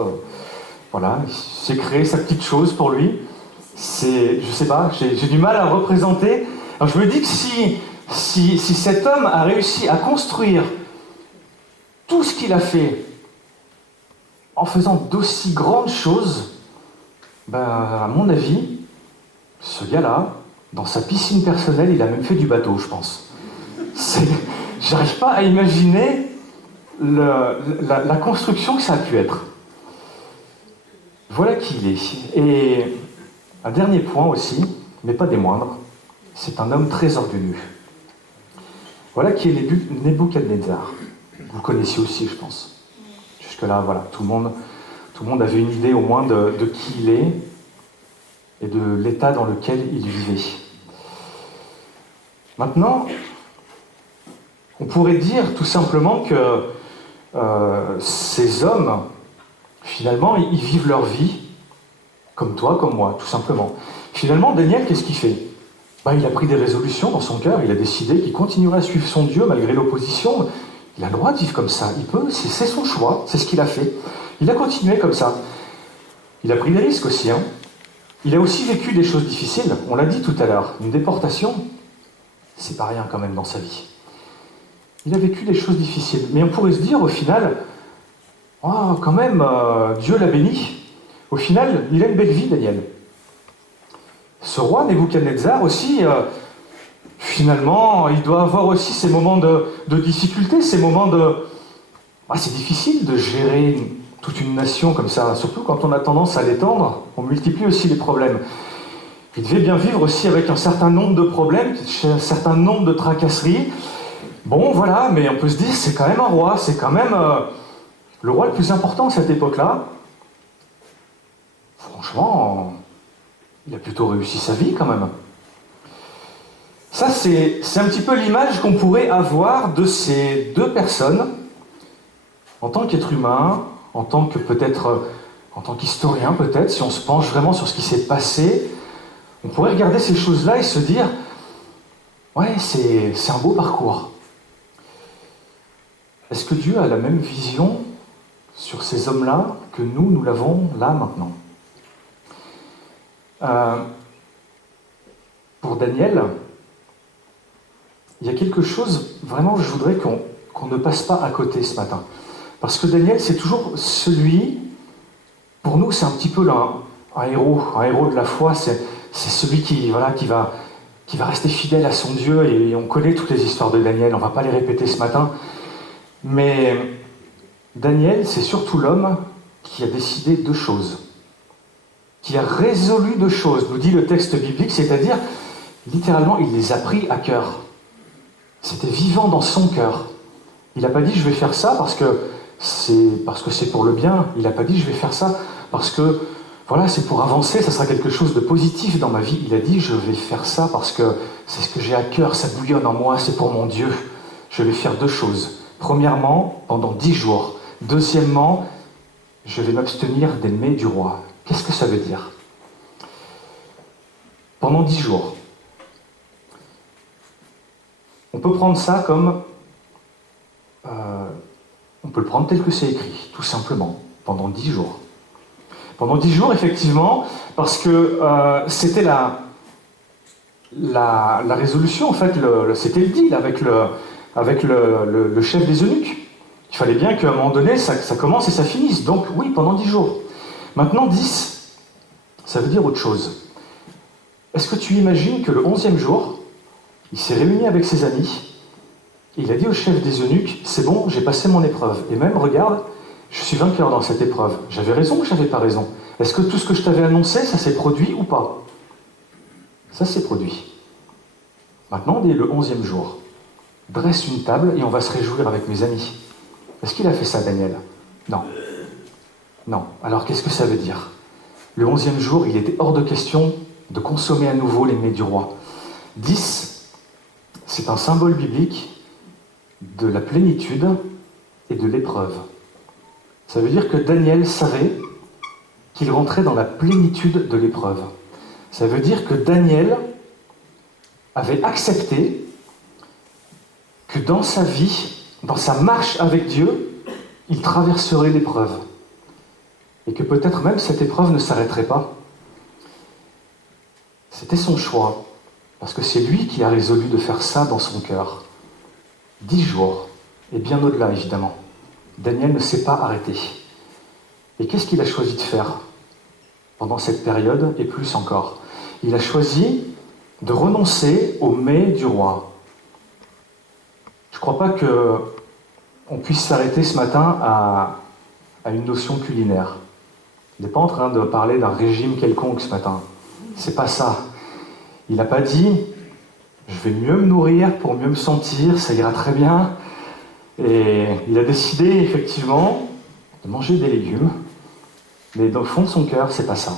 Voilà, il s'est créé sa petite chose pour lui. Je sais pas, j'ai du mal à représenter. Alors je me dis que si cet homme a réussi à construire tout ce qu'il a fait en faisant d'aussi grandes choses, ben, à mon avis, ce gars-là, dans sa piscine personnelle, il a même fait du bateau, je pense. J'arrive pas à imaginer la construction que ça a pu être. Voilà qui il est. Et un dernier point aussi, mais pas des moindres, c'est un homme très orgueilleux. Voilà qui est Nebuchadnezzar. Vous le connaissiez aussi, je pense. Jusque-là, voilà, tout le monde avait une idée au moins de qui il est et de l'état dans lequel il vivait. Maintenant, on pourrait dire tout simplement que ces hommes, finalement, ils vivent leur vie comme toi, comme moi, tout simplement. Finalement, Daniel, qu'est-ce qu'il fait ? Il a pris des résolutions dans son cœur, il a décidé qu'il continuerait à suivre son Dieu malgré l'opposition. Il a le droit de vivre comme ça, il peut, c'est son choix, c'est ce qu'il a fait. Il a continué comme ça. Il a pris des risques aussi. Il a aussi vécu des choses difficiles, on l'a dit tout à l'heure. Une déportation, c'est pas rien quand même dans sa vie. Il a vécu des choses difficiles. Mais on pourrait se dire au final, oh, quand même, Dieu l'a béni. Au final, il a une belle vie, Daniel. Ce roi Nebuchadnezzar aussi, finalement, il doit avoir aussi ces moments de difficulté, ces moments de... c'est difficile de gérer toute une nation comme ça, surtout quand on a tendance à l'étendre, on multiplie aussi les problèmes. Il devait bien vivre aussi avec un certain nombre de problèmes, un certain nombre de tracasseries. Bon, voilà, mais on peut se dire, c'est quand même un roi, c'est quand même le roi le plus important à cette époque-là. Franchement, il a plutôt réussi sa vie quand même. Ça, c'est un petit peu l'image qu'on pourrait avoir de ces deux personnes, en tant qu'être humain, en tant qu'historien peut-être, si on se penche vraiment sur ce qui s'est passé, on pourrait regarder ces choses-là et se dire, ouais, c'est un beau parcours. Est-ce que Dieu a la même vision sur ces hommes-là que nous l'avons là maintenant ? pour Daniel, il y a quelque chose, vraiment, je voudrais qu'on ne passe pas à côté ce matin. Parce que Daniel, c'est toujours celui, pour nous, c'est un petit peu un héros de la foi, c'est celui qui va rester fidèle à son Dieu, et on connaît toutes les histoires de Daniel, on ne va pas les répéter ce matin. Mais Daniel, c'est surtout l'homme qui a décidé 2 choses, qui a résolu 2 choses, nous dit le texte biblique, c'est-à-dire, littéralement, il les a pris à cœur. C'était vivant dans son cœur. Il n'a pas dit « je vais faire ça parce que c'est pour le bien ». Il n'a pas dit « je vais faire ça parce que voilà, c'est pour avancer, ça sera quelque chose de positif dans ma vie ». Il a dit « je vais faire ça parce que c'est ce que j'ai à cœur, ça bouillonne en moi, c'est pour mon Dieu. Je vais faire 2 choses. Premièrement, pendant 10 jours. Deuxièmement, je vais m'abstenir des mets du roi ». Qu'est-ce que ça veut dire? Pendant 10 jours. On peut prendre ça comme... on peut le prendre tel que c'est écrit, tout simplement, pendant 10 jours. Pendant 10 jours, effectivement, parce que c'était la résolution, en fait, c'était le deal avec le chef des eunuques. Il fallait bien qu'à un moment donné, ça commence et ça finisse. Donc oui, pendant 10 jours. Maintenant, 10, ça veut dire autre chose. Est-ce que tu imagines que le 11e jour, il s'est réuni avec ses amis, et il a dit au chef des eunuques, c'est bon, j'ai passé mon épreuve. Et même, regarde, je suis vainqueur dans cette épreuve. J'avais raison ou j'avais pas raison? Est-ce que tout ce que je t'avais annoncé, ça s'est produit ou pas? Ça s'est produit. Maintenant, on est le 11e jour. Dresse une table et on va se réjouir avec mes amis. Est-ce qu'il a fait ça, Daniel? Non. Non. Alors, qu'est-ce que ça veut dire? Le 11e jour, il était hors de question de consommer à nouveau les mets du roi. 10, c'est un symbole biblique de la plénitude et de l'épreuve. Ça veut dire que Daniel savait qu'il rentrait dans la plénitude de l'épreuve. Ça veut dire que Daniel avait accepté que dans sa vie, dans sa marche avec Dieu, il traverserait l'épreuve. Et que peut-être même cette épreuve ne s'arrêterait pas. C'était son choix, parce que c'est lui qui a résolu de faire ça dans son cœur. 10 jours, et bien au-delà évidemment. Daniel ne s'est pas arrêté. Et qu'est-ce qu'il a choisi de faire pendant cette période, et plus encore? Il a choisi de renoncer aux mets du roi. Je ne crois pas qu'on puisse s'arrêter ce matin à une notion culinaire. Il n'est pas en train de parler d'un régime quelconque ce matin. C'est pas ça. Il n'a pas dit « je vais mieux me nourrir pour mieux me sentir, ça ira très bien ». Et il a décidé effectivement de manger des légumes. Mais au fond de son cœur, c'est pas ça.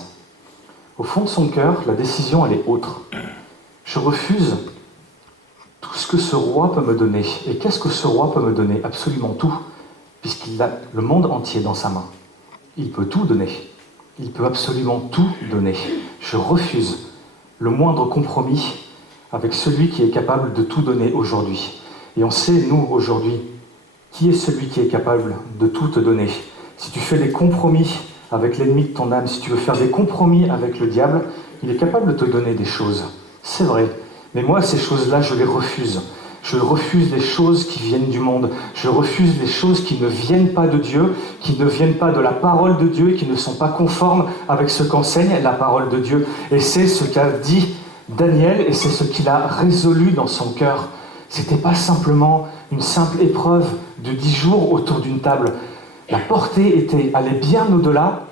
Au fond de son cœur, la décision, elle est autre. Je refuse tout ce que ce roi peut me donner. Et qu'est-ce que ce roi peut me donner? Absolument tout, puisqu'il a le monde entier dans sa main. Il peut tout donner. Il peut absolument tout donner. Je refuse le moindre compromis avec celui qui est capable de tout donner aujourd'hui. Et on sait, nous, aujourd'hui, qui est celui qui est capable de tout te donner. Si tu fais des compromis avec l'ennemi de ton âme, si tu veux faire des compromis avec le diable, il est capable de te donner des choses. C'est vrai. Mais moi, ces choses-là, je les refuse. Je refuse les choses qui viennent du monde. Je refuse les choses qui ne viennent pas de Dieu, qui ne viennent pas de la parole de Dieu et qui ne sont pas conformes avec ce qu'enseigne la parole de Dieu. Et c'est ce qu'a dit Daniel et c'est ce qu'il a résolu dans son cœur. C'était pas simplement une simple épreuve de 10 jours autour d'une table. La portée allait bien au-delà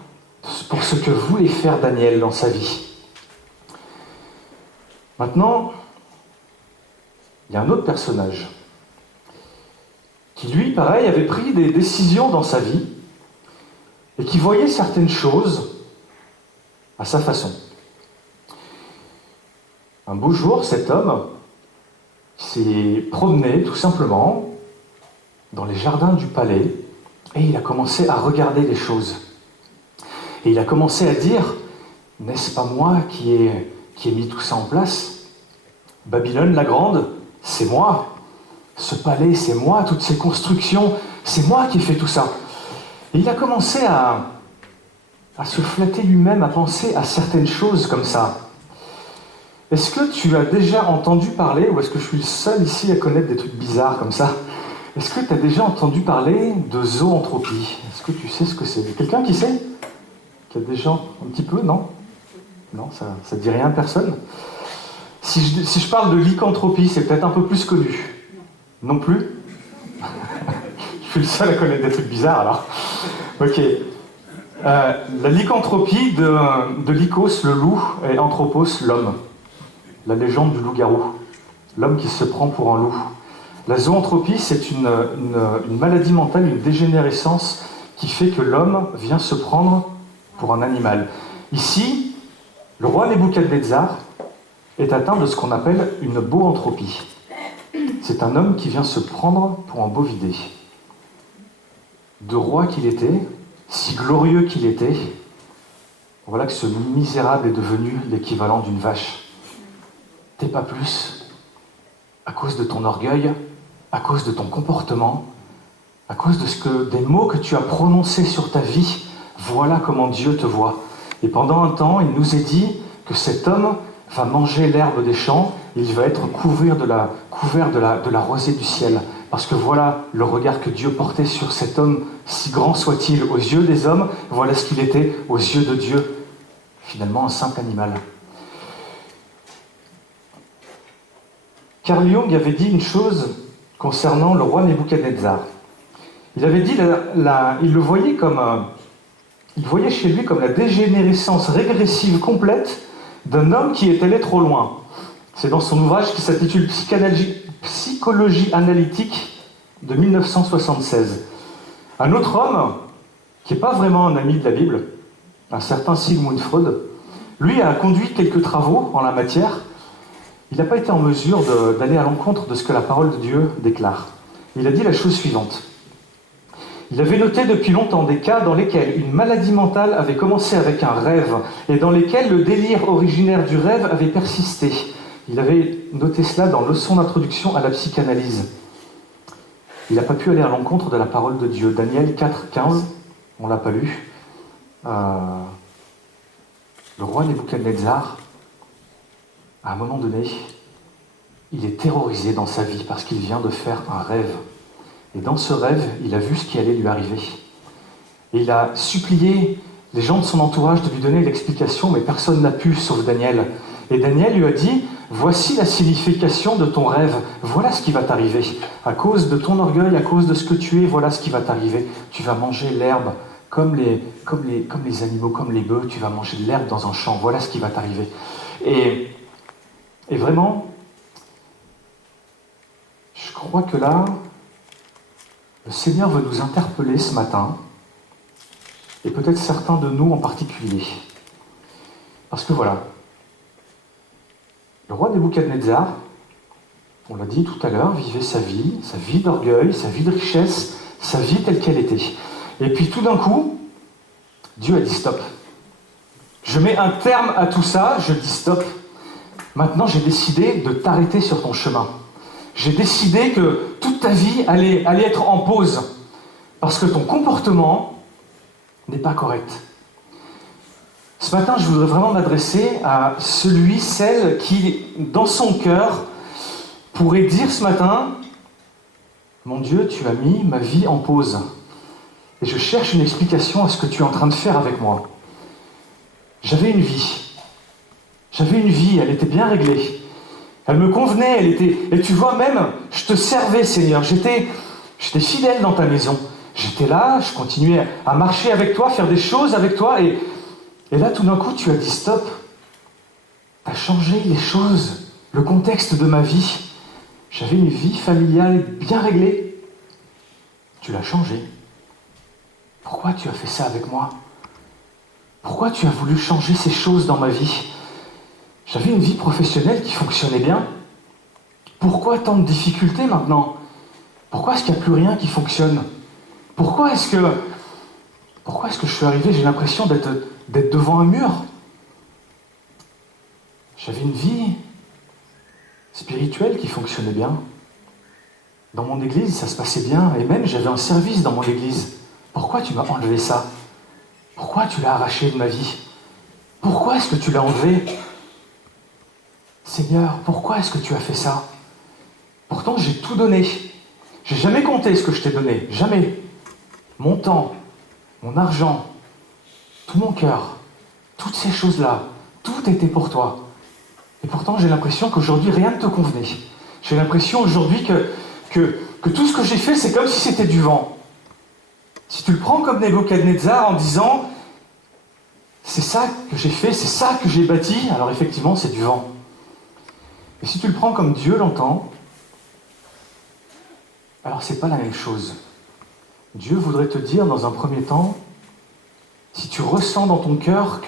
pour ce que voulait faire Daniel dans sa vie. Maintenant, il y a un autre personnage qui, lui, pareil, avait pris des décisions dans sa vie et qui voyait certaines choses à sa façon. Un beau jour, cet homme s'est promené tout simplement dans les jardins du palais et il a commencé à regarder les choses. Et il a commencé à dire, n'est-ce pas moi qui ai mis tout ça en place? Babylone la Grande, c'est moi. Ce palais, c'est moi. Toutes ces constructions, c'est moi qui ai fait tout ça. Et il a commencé à se flatter lui-même, à penser à certaines choses comme ça. Est-ce que tu as déjà entendu parler, ou est-ce que je suis le seul ici à connaître des trucs bizarres comme ça? Est-ce que tu as déjà entendu parler de zoanthropie? Est-ce que tu sais ce que c'est? Quelqu'un qui sait? Qui a déjà un petit peu, non? Non, ça ne dit rien à personne. Si je parle de lycanthropie, c'est peut-être un peu plus connu. Non plus? Je suis le seul à connaître des trucs bizarres alors. Ok. La lycanthropie de Lycos, le loup, et Anthropos, l'homme. La légende du loup-garou. L'homme qui se prend pour un loup. La zoanthropie, c'est une maladie mentale, une dégénérescence qui fait que l'homme vient se prendre pour un animal. Ici, le roi Nebuchadnezzar est atteint de ce qu'on appelle une boanthropie. C'est un homme qui vient se prendre pour un bovidé. De roi qu'il était, si glorieux qu'il était, voilà que ce misérable est devenu l'équivalent d'une vache. T'es pas plus, à cause de ton orgueil, à cause de ton comportement, à cause des mots que tu as prononcés sur ta vie, voilà comment Dieu te voit. Et pendant un temps, il nous est dit que cet homme va manger l'herbe des champs, il va être couvert de la rosée du ciel. Parce que voilà le regard que Dieu portait sur cet homme, si grand soit-il aux yeux des hommes, voilà ce qu'il était aux yeux de Dieu. Finalement, un simple animal. Carl Jung avait dit une chose concernant le roi Nebuchadnezzar. Il avait dit, il le voyait il voyait chez lui comme la dégénérescence régressive complète d'un homme qui est allé trop loin. C'est dans son ouvrage qui s'intitule Psychologie analytique de 1976. Un autre homme, qui n'est pas vraiment un ami de la Bible, un certain Sigmund Freud, lui a conduit quelques travaux en la matière. Il n'a pas été en mesure d'aller à l'encontre de ce que la parole de Dieu déclare. Il a dit la chose suivante. Il avait noté depuis longtemps des cas dans lesquels une maladie mentale avait commencé avec un rêve et dans lesquels le délire originaire du rêve avait persisté. Il avait noté cela dans Leçon d'introduction à la psychanalyse. Il n'a pas pu aller à l'encontre de la parole de Dieu. Daniel 4,15, on ne l'a pas lu. Le roi Nebuchadnezzar, à un moment donné, il est terrorisé dans sa vie parce qu'il vient de faire un rêve. Et dans ce rêve, il a vu ce qui allait lui arriver. Et il a supplié les gens de son entourage de lui donner l'explication, mais personne n'a pu, sauf Daniel. Et Daniel lui a dit, voici la signification de ton rêve, voilà ce qui va t'arriver. À cause de ton orgueil, à cause de ce que tu es, voilà ce qui va t'arriver. Tu vas manger l'herbe comme les animaux, comme les bœufs, tu vas manger de l'herbe dans un champ, voilà ce qui va t'arriver. Et vraiment, je crois que là, le Seigneur veut nous interpeller ce matin, et peut-être certains de nous en particulier. Parce que voilà, le roi Nebuchadnezzar, on l'a dit tout à l'heure, vivait sa vie d'orgueil, sa vie de richesse, sa vie telle qu'elle était. Et puis tout d'un coup, Dieu a dit stop. Je mets un terme à tout ça, je dis stop. Maintenant, j'ai décidé de t'arrêter sur ton chemin. J'ai décidé que toute ta vie allait être en pause. Parce que ton comportement n'est pas correct. Ce matin, je voudrais vraiment m'adresser à celle qui, dans son cœur, pourrait dire ce matin, mon Dieu, tu as mis ma vie en pause. Et je cherche une explication à ce que tu es en train de faire avec moi. J'avais une vie. Elle était bien réglée. Elle me convenait, et tu vois même, je te servais, Seigneur. J'étais fidèle dans ta maison. J'étais là, je continuais à marcher avec toi, faire des choses avec toi, et là, tout d'un coup, tu as dit stop. Tu as changé les choses, le contexte de ma vie. J'avais une vie familiale bien réglée. Tu l'as changée. Pourquoi tu as fait ça avec moi? Pourquoi tu as voulu changer ces choses dans ma vie? J'avais une vie professionnelle qui fonctionnait bien. Pourquoi tant de difficultés maintenant? Pourquoi est-ce qu'il n'y a plus rien qui fonctionne? Pourquoi est-ce que je suis arrivé, j'ai l'impression d'être devant un mur? J'avais une vie spirituelle qui fonctionnait bien. Dans mon église, ça se passait bien, et même j'avais un service dans mon église. Pourquoi tu m'as enlevé ça? Pourquoi tu l'as arraché de ma vie? Pourquoi est-ce que tu l'as enlevé? Seigneur, pourquoi est-ce que tu as fait ça? Pourtant, j'ai tout donné. J'ai jamais compté ce que je t'ai donné. Jamais. Mon temps, mon argent, tout mon cœur, toutes ces choses-là, tout était pour toi. Et pourtant, j'ai l'impression qu'aujourd'hui, rien ne te convenait. J'ai l'impression aujourd'hui que tout ce que j'ai fait, c'est comme si c'était du vent. Si tu le prends comme Nebuchadnezzar en disant « c'est ça que j'ai fait, c'est ça que j'ai bâti », alors effectivement, c'est du vent. Et si tu le prends comme Dieu l'entend, alors c'est pas la même chose. Dieu voudrait te dire dans un premier temps, si tu ressens dans ton cœur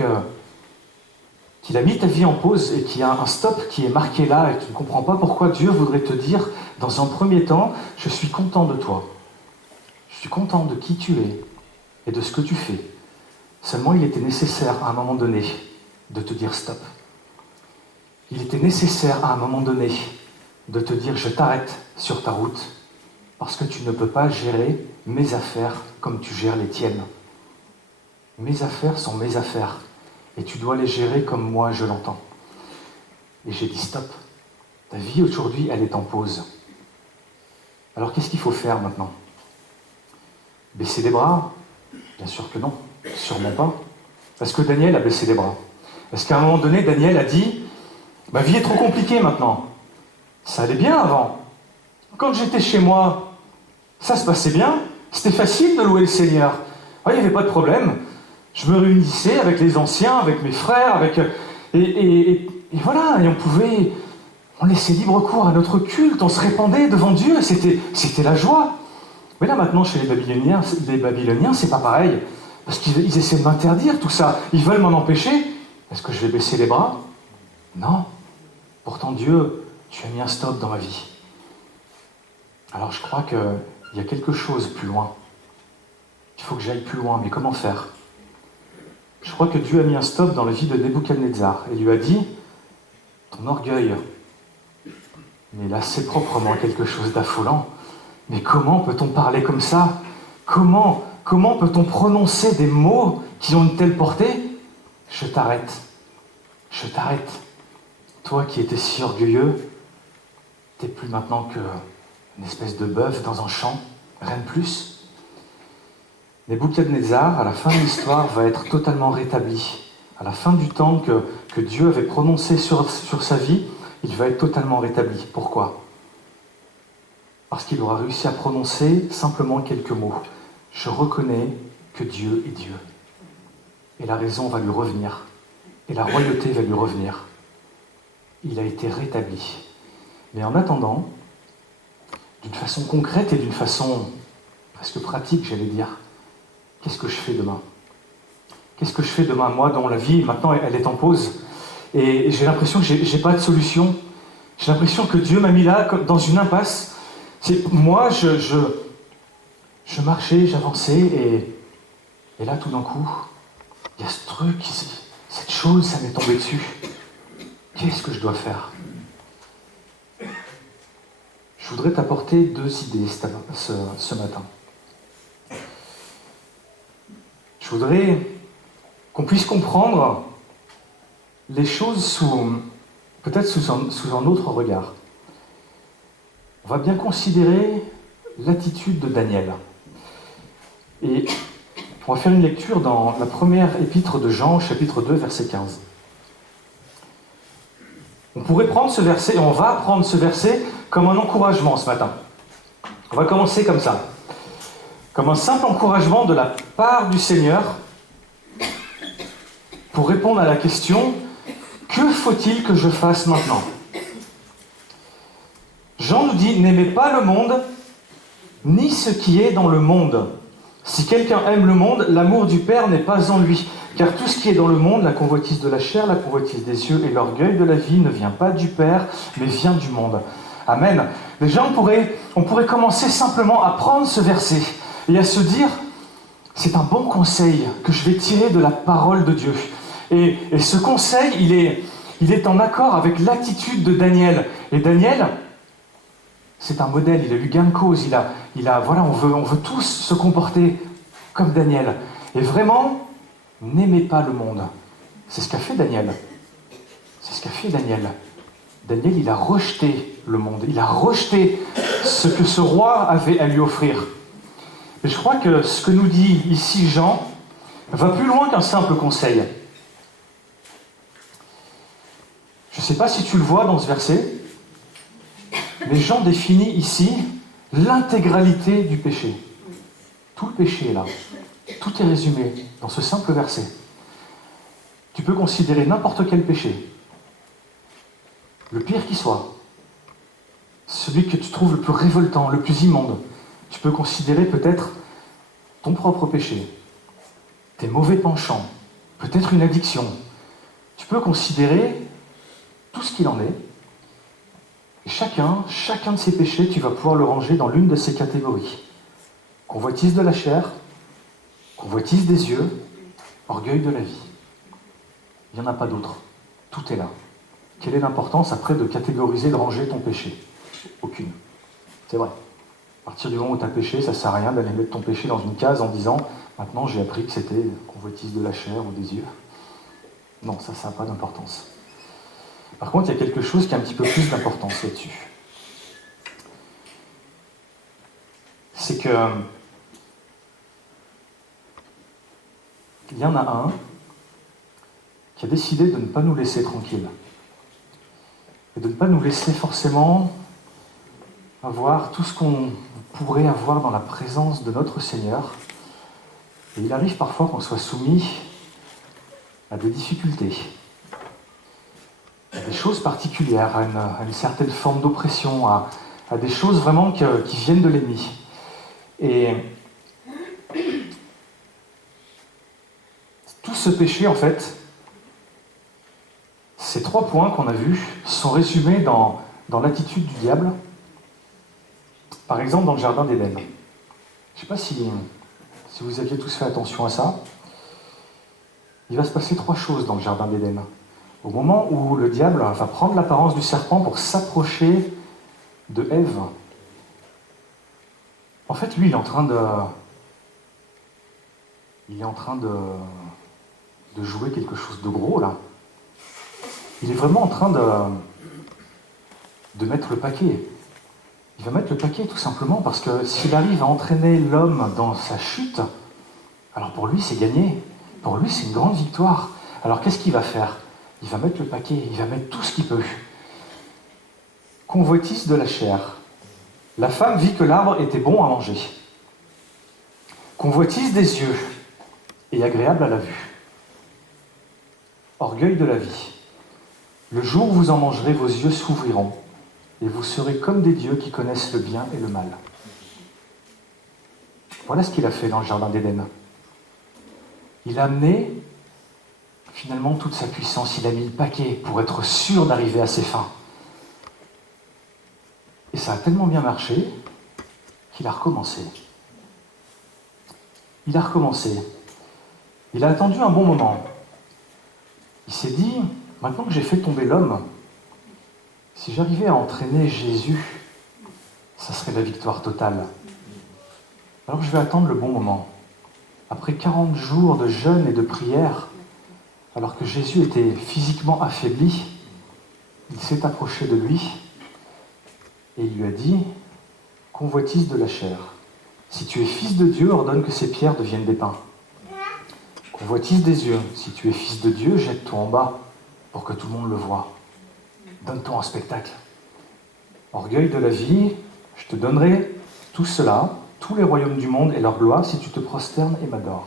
qu'il a mis ta vie en pause et qu'il y a un stop qui est marqué là et que tu ne comprends pas pourquoi, Dieu voudrait te dire dans un premier temps, je suis content de toi. Je suis content de qui tu es et de ce que tu fais. Seulement, il était nécessaire à un moment donné de te dire stop. Il était nécessaire à un moment donné de te dire je t'arrête sur ta route parce que tu ne peux pas gérer mes affaires comme tu gères les tiennes. Mes affaires sont mes affaires et tu dois les gérer comme moi je l'entends. Et j'ai dit stop. Ta vie aujourd'hui, elle est en pause. Alors qu'est-ce qu'il faut faire maintenant? Baisser les bras? Bien sûr que non, sûrement pas. Parce que Daniel a baissé les bras. Parce qu'à un moment donné, Daniel a dit ma vie est trop compliquée maintenant. Ça allait bien avant. Quand j'étais chez moi, ça se passait bien. C'était facile de louer le Seigneur. Il n'y avait pas de problème. Je me réunissais avec les anciens, avec mes frères, et voilà, et on laissait libre cours à notre culte, on se répandait devant Dieu, c'était la joie. Mais là maintenant, chez les Babyloniens, c'est pas pareil, parce qu'ils essaient de m'interdire tout ça. Ils veulent m'en empêcher. Est-ce que je vais baisser les bras? Non. Pourtant, Dieu, tu as mis un stop dans ma vie. Alors je crois qu'il y a quelque chose plus loin. Il faut que j'aille plus loin, mais comment faire? Je crois que Dieu a mis un stop dans la vie de Nebuchadnezzar et lui a dit « Ton orgueil, mais là c'est proprement quelque chose d'affolant. Mais comment peut-on parler comme ça? Comment peut-on prononcer des mots qui ont une telle portée? Je t'arrête. Je t'arrête. Toi qui étais si orgueilleux, t'es plus maintenant qu'une espèce de bœuf dans un champ, rien de plus. » Nebuchadnezzar, à la fin de l'histoire, va être totalement rétabli. À la fin du temps que Dieu avait prononcé sur sa vie, il va être totalement rétabli. Pourquoi? Parce qu'il aura réussi à prononcer simplement quelques mots. Je reconnais que Dieu est Dieu. Et la raison va lui revenir. Et la royauté va lui revenir. Il a été rétabli. Mais en attendant, d'une façon concrète et d'une façon presque pratique, j'allais dire, qu'est-ce que je fais demain? Qu'est-ce que je fais demain, moi, dont la vie, maintenant, elle est en pause? Et j'ai l'impression que j'ai pas de solution. J'ai l'impression que Dieu m'a mis là, dans une impasse. Moi, je marchais, j'avançais, et là, tout d'un coup, il y a ce truc, cette chose, ça m'est tombé dessus. Qu'est-ce que je dois faire? Je voudrais t'apporter 2 idées ce matin. Je voudrais qu'on puisse comprendre les choses peut-être sous un autre regard. On va bien considérer l'attitude de Daniel. Et on va faire une lecture dans la première épître de Jean, chapitre 2, verset 15. On pourrait prendre ce verset, et on va prendre ce verset comme un encouragement ce matin. On va commencer comme ça. Comme un simple encouragement de la part du Seigneur pour répondre à la question « Que faut-il que je fasse maintenant ?» Jean nous dit « N'aimez pas le monde, ni ce qui est dans le monde. Si quelqu'un aime le monde, l'amour du Père n'est pas en lui. Car tout ce qui est dans le monde, la convoitise de la chair, la convoitise des yeux et l'orgueil de la vie ne vient pas du Père, mais vient du monde. » Amen. Déjà, on pourrait commencer simplement à prendre ce verset et à se dire, c'est un bon conseil que je vais tirer de la parole de Dieu. Et ce conseil, il est en accord avec l'attitude de Daniel. Et Daniel, c'est un modèle, il a eu gain de cause, voilà, on veut tous se comporter comme Daniel. Et vraiment, n'aimez pas le monde. C'est ce qu'a fait Daniel. C'est ce qu'a fait Daniel. Daniel, il a rejeté le monde, il a rejeté ce que ce roi avait à lui offrir. Et je crois que ce que nous dit ici Jean va plus loin qu'un simple conseil. Je ne sais pas si tu le vois dans ce verset, mais Jean définit ici l'intégralité du péché. Tout le péché est là. Tout est résumé dans ce simple verset. Tu peux considérer n'importe quel péché, le pire qui soit, celui que tu trouves le plus révoltant, le plus immonde. Tu peux considérer peut-être ton propre péché, tes mauvais penchants, peut-être une addiction. Tu peux considérer tout ce qu'il en est. Et chacun de ces péchés, tu vas pouvoir le ranger dans l'une de ces catégories. Convoitise de la chair, convoitise des yeux, orgueil de la vie. Il n'y en a pas d'autre. Tout est là. Quelle est l'importance après de catégoriser, de ranger ton péché? Aucune. C'est vrai. À partir du moment où tu as péché, ça ne sert à rien d'aller mettre ton péché dans une case en disant « Maintenant, j'ai appris que c'était convoitise de la chair ou des yeux. » Non, ça n'a pas d'importance. Par contre, il y a quelque chose qui a un petit peu plus d'importance là-dessus. C'est que il y en a un qui a décidé de ne pas nous laisser tranquilles. Et de ne pas nous laisser forcément avoir tout ce qu'on pourrait avoir dans la présence de notre Seigneur. Et il arrive parfois qu'on soit soumis à des difficultés, à des choses particulières, à une certaine forme d'oppression, à des choses vraiment qui viennent de l'ennemi. Et tout ce péché, en fait, ces 3 points qu'on a vus sont résumés dans l'attitude du diable, par exemple dans le jardin d'Éden. Je ne sais pas si vous aviez tous fait attention à ça. Il va se passer 3 choses dans le jardin d'Éden. Au moment où le diable va prendre l'apparence du serpent pour s'approcher de Ève, en fait, lui, il est en train de jouer quelque chose de gros, là. Il est vraiment en train de mettre le paquet. Il va mettre le paquet tout simplement parce que s'il arrive à entraîner l'homme dans sa chute, alors pour lui, c'est gagné. Pour lui, c'est une grande victoire. Alors qu'est-ce qu'il va faire? Il va mettre le paquet, il va mettre tout ce qu'il peut. Convoitise de la chair. La femme vit que l'arbre était bon à manger. Convoitise des yeux et agréable à la vue. Orgueil de la vie. Le jour où vous en mangerez, vos yeux s'ouvriront et vous serez comme des dieux qui connaissent le bien et le mal. Voilà ce qu'il a fait dans le jardin d'Éden. Il a amené finalement toute sa puissance, il a mis le paquet pour être sûr d'arriver à ses fins. Et ça a tellement bien marché qu'il a recommencé. Il a recommencé. Il a attendu un bon moment. Il s'est dit, maintenant que j'ai fait tomber l'homme, si j'arrivais à entraîner Jésus, ça serait la victoire totale. Alors je vais attendre le bon moment. Après 40 jours de jeûne et de prière, alors que Jésus était physiquement affaibli, il s'est approché de lui et il lui a dit, « Convoitise de la chair, si tu es fils de Dieu, ordonne que ces pierres deviennent des pains. Convoitise des yeux, si tu es fils de Dieu, jette-toi en bas pour que tout le monde le voie. Donne-toi un spectacle. Orgueil de la vie, je te donnerai tout cela, tous les royaumes du monde et leur gloire, si tu te prosternes et m'adores. »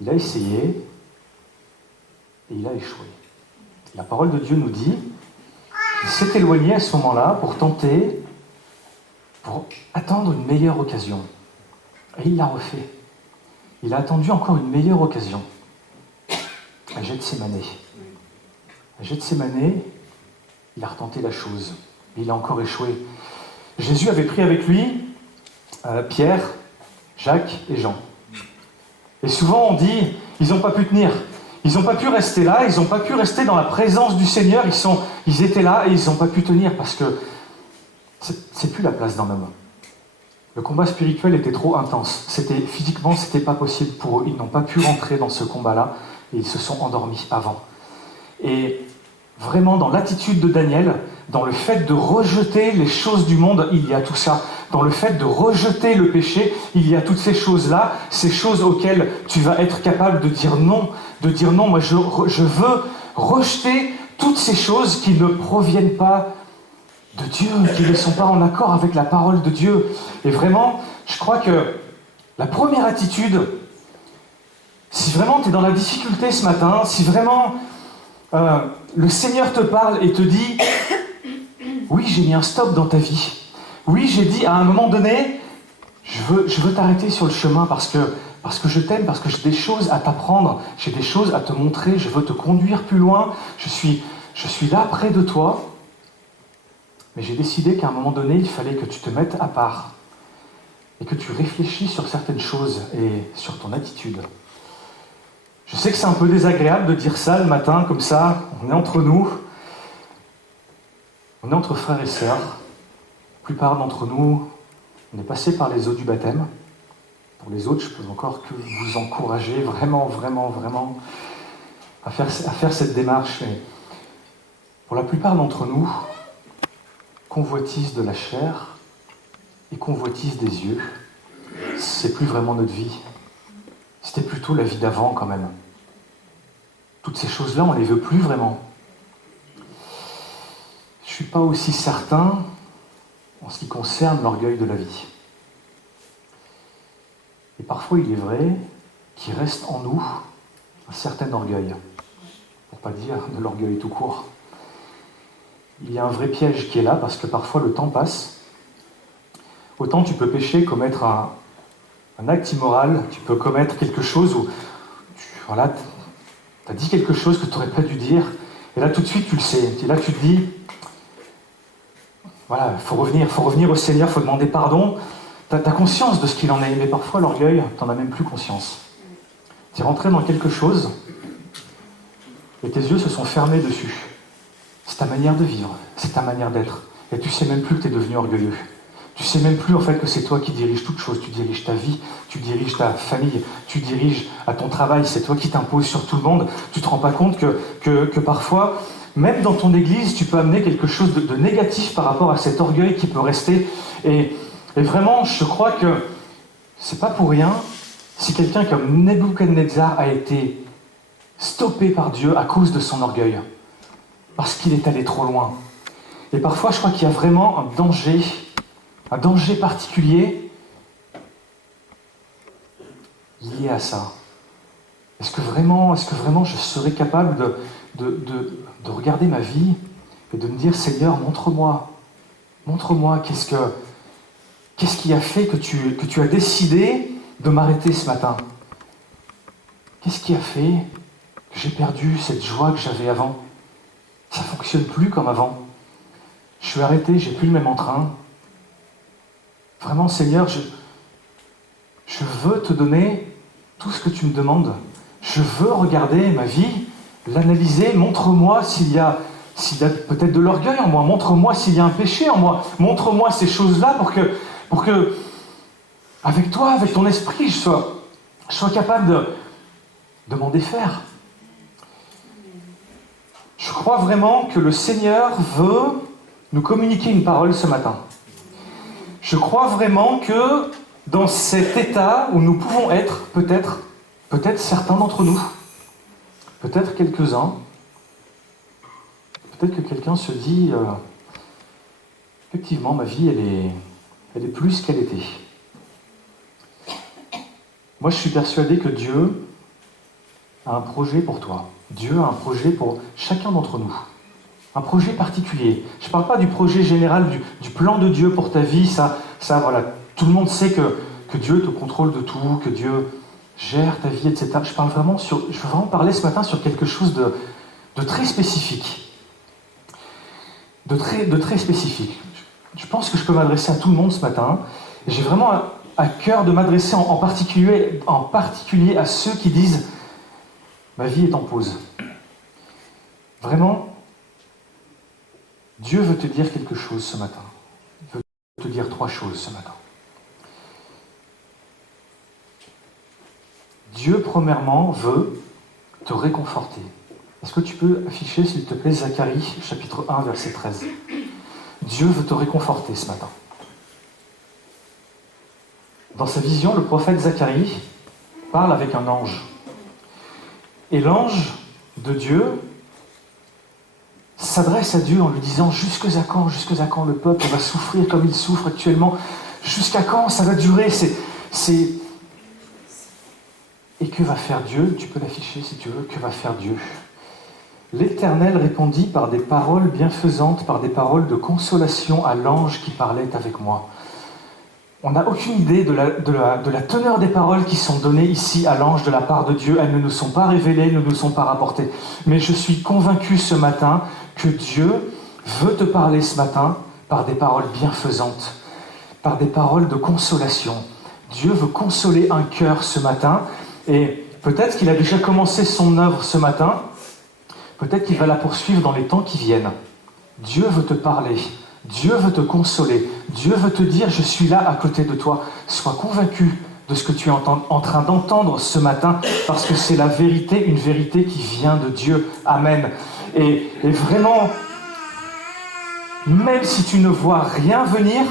Il a essayé et il a échoué. La parole de Dieu nous dit qu'il s'est éloigné à ce moment-là pour tenter, pour attendre une meilleure occasion. Et il l'a refait. Il a attendu encore une meilleure occasion. À Gethsémane. À Gethsémane, il a retenté la chose. Et il a encore échoué. Jésus avait pris avec lui Pierre, Jacques et Jean. Et souvent on dit, ils n'ont pas pu tenir. Ils n'ont pas pu rester là, ils n'ont pas pu rester dans la présence du Seigneur. Ils étaient là et ils n'ont pas pu tenir parce que c'est plus la place d'un homme. Le combat spirituel était trop intense. Physiquement, c'était pas possible pour eux. Ils n'ont pas pu rentrer dans ce combat-là et ils se sont endormis avant. Et vraiment, dans l'attitude de Daniel, dans le fait de rejeter les choses du monde, il y a tout ça. Dans le fait de rejeter le péché, il y a toutes ces choses-là, ces choses auxquelles tu vas être capable de dire non, moi je veux rejeter toutes ces choses qui ne proviennent pas de Dieu, qui ne sont pas en accord avec la parole de Dieu. Et vraiment, je crois que la première attitude, si vraiment tu es dans la difficulté ce matin, si vraiment le Seigneur te parle et te dit « Oui, j'ai mis un stop dans ta vie. Oui, j'ai dit à un moment donné, je veux t'arrêter sur le chemin parce que je t'aime, parce que j'ai des choses à t'apprendre, j'ai des choses à te montrer, je veux te conduire plus loin, je suis là près de toi. Mais j'ai décidé qu'à un moment donné, il fallait que tu te mettes à part et que tu réfléchis sur certaines choses et sur ton attitude. » Je sais que c'est un peu désagréable de dire ça le matin, comme ça, on est entre nous, on est entre frères et sœurs. La plupart d'entre nous, on est passé par les eaux du baptême. Pour les autres, je peux encore que vous encourager vraiment à faire cette démarche. Mais pour la plupart d'entre nous, convoitise de la chair et convoitise des yeux, c'est plus vraiment notre vie. C'était plutôt la vie d'avant quand même. Toutes ces choses-là, on ne les veut plus vraiment. Je ne suis pas aussi certain en ce qui concerne l'orgueil de la vie. Et parfois, il est vrai qu'il reste en nous un certain orgueil, pour ne pas dire de l'orgueil tout court. Il y a un vrai piège qui est là, parce que parfois le temps passe. Autant tu peux pécher, commettre un acte immoral, tu peux commettre quelque chose où tu as dit quelque chose que tu n'aurais pas dû dire, et là tout de suite tu le sais, et là tu te dis, voilà, il faut revenir au Seigneur, il faut demander pardon, tu as conscience de ce qu'il en est, mais parfois l'orgueil, tu n'en as même plus conscience. Tu es rentré dans quelque chose, et tes yeux se sont fermés dessus. C'est ta manière de vivre, c'est ta manière d'être, et tu ne sais même plus que tu es devenu orgueilleux. Tu ne sais même plus en fait que c'est toi qui diriges toute chose, tu diriges ta vie, tu diriges ta famille, tu diriges à ton travail, c'est toi qui t'imposes sur tout le monde. Tu ne te rends pas compte que parfois, même dans ton église, tu peux amener quelque chose de négatif par rapport à cet orgueil qui peut rester. Et vraiment, je crois que c'est pas pour rien si quelqu'un comme Nebuchadnezzar a été stoppé par Dieu à cause de son orgueil, parce qu'il est allé trop loin. Et parfois, je crois qu'il y a vraiment un danger particulier lié à ça. Est-ce que vraiment je serais capable de regarder ma vie et de me dire, Seigneur, montre-moi, qu'est-ce qui a fait que tu as décidé de m'arrêter ce matin? Qu'est-ce qui a fait que j'ai perdu cette joie que j'avais avant? Ça ne fonctionne plus comme avant. Je suis arrêté, j'ai plus le même entrain. Vraiment, Seigneur, je veux te donner tout ce que tu me demandes. Je veux regarder ma vie, l'analyser. Montre-moi s'il y a peut-être de l'orgueil en moi. Montre-moi s'il y a un péché en moi. Montre-moi ces choses-là pour que, avec toi, avec ton esprit, je sois capable de m'en défaire. Je crois vraiment que le Seigneur veut nous communiquer une parole ce matin. Je crois vraiment que dans cet état où nous pouvons être, peut-être certains d'entre nous, peut-être quelques-uns, peut-être que quelqu'un se dit effectivement, ma vie, elle est plus qu'elle était. Moi, je suis persuadé que Dieu a un projet pour toi. Dieu a un projet pour chacun d'entre nous. Un projet particulier. Je ne parle pas du projet général, du plan de Dieu pour ta vie. Ça, voilà, tout le monde sait que Dieu te contrôle de tout, que Dieu gère ta vie, etc. Je veux vraiment parler ce matin sur quelque chose de très spécifique. De très spécifique. Je pense que je peux m'adresser à tout le monde ce matin. Et j'ai vraiment à cœur de m'adresser en particulier à ceux qui disent « Ma vie est en pause ». Vraiment, Dieu veut te dire quelque chose ce matin. Il veut te dire 3 choses ce matin. Dieu, premièrement, veut te réconforter. Est-ce que tu peux afficher, s'il te plaît, Zacharie, chapitre 1, verset 13. Dieu veut te réconforter ce matin. Dans sa vision, le prophète Zacharie parle avec un ange. Et l'ange de Dieu s'adresse à Dieu en lui disant « Jusqu'à quand le peuple va souffrir comme il souffre actuellement? Jusqu'à quand ça va durer ?» Et que va faire Dieu? Tu peux l'afficher si tu veux. Que va faire Dieu? L'Éternel répondit par des paroles bienfaisantes, par des paroles de consolation à l'ange qui parlait avec moi. On n'a aucune idée de la teneur des paroles qui sont données ici à l'ange de la part de Dieu. Elles ne nous sont pas révélées, ne nous sont pas rapportées. Mais je suis convaincu ce matin que Dieu veut te parler ce matin par des paroles bienfaisantes, par des paroles de consolation. Dieu veut consoler un cœur ce matin. Et peut-être qu'il a déjà commencé son œuvre ce matin. Peut-être qu'il va la poursuivre dans les temps qui viennent. Dieu veut te parler. Dieu veut te consoler. Dieu veut te dire, je suis là à côté de toi. Sois convaincu de ce que tu es en train d'entendre ce matin, parce que c'est la vérité, une vérité qui vient de Dieu. Amen. Et vraiment, même si tu ne vois rien venir,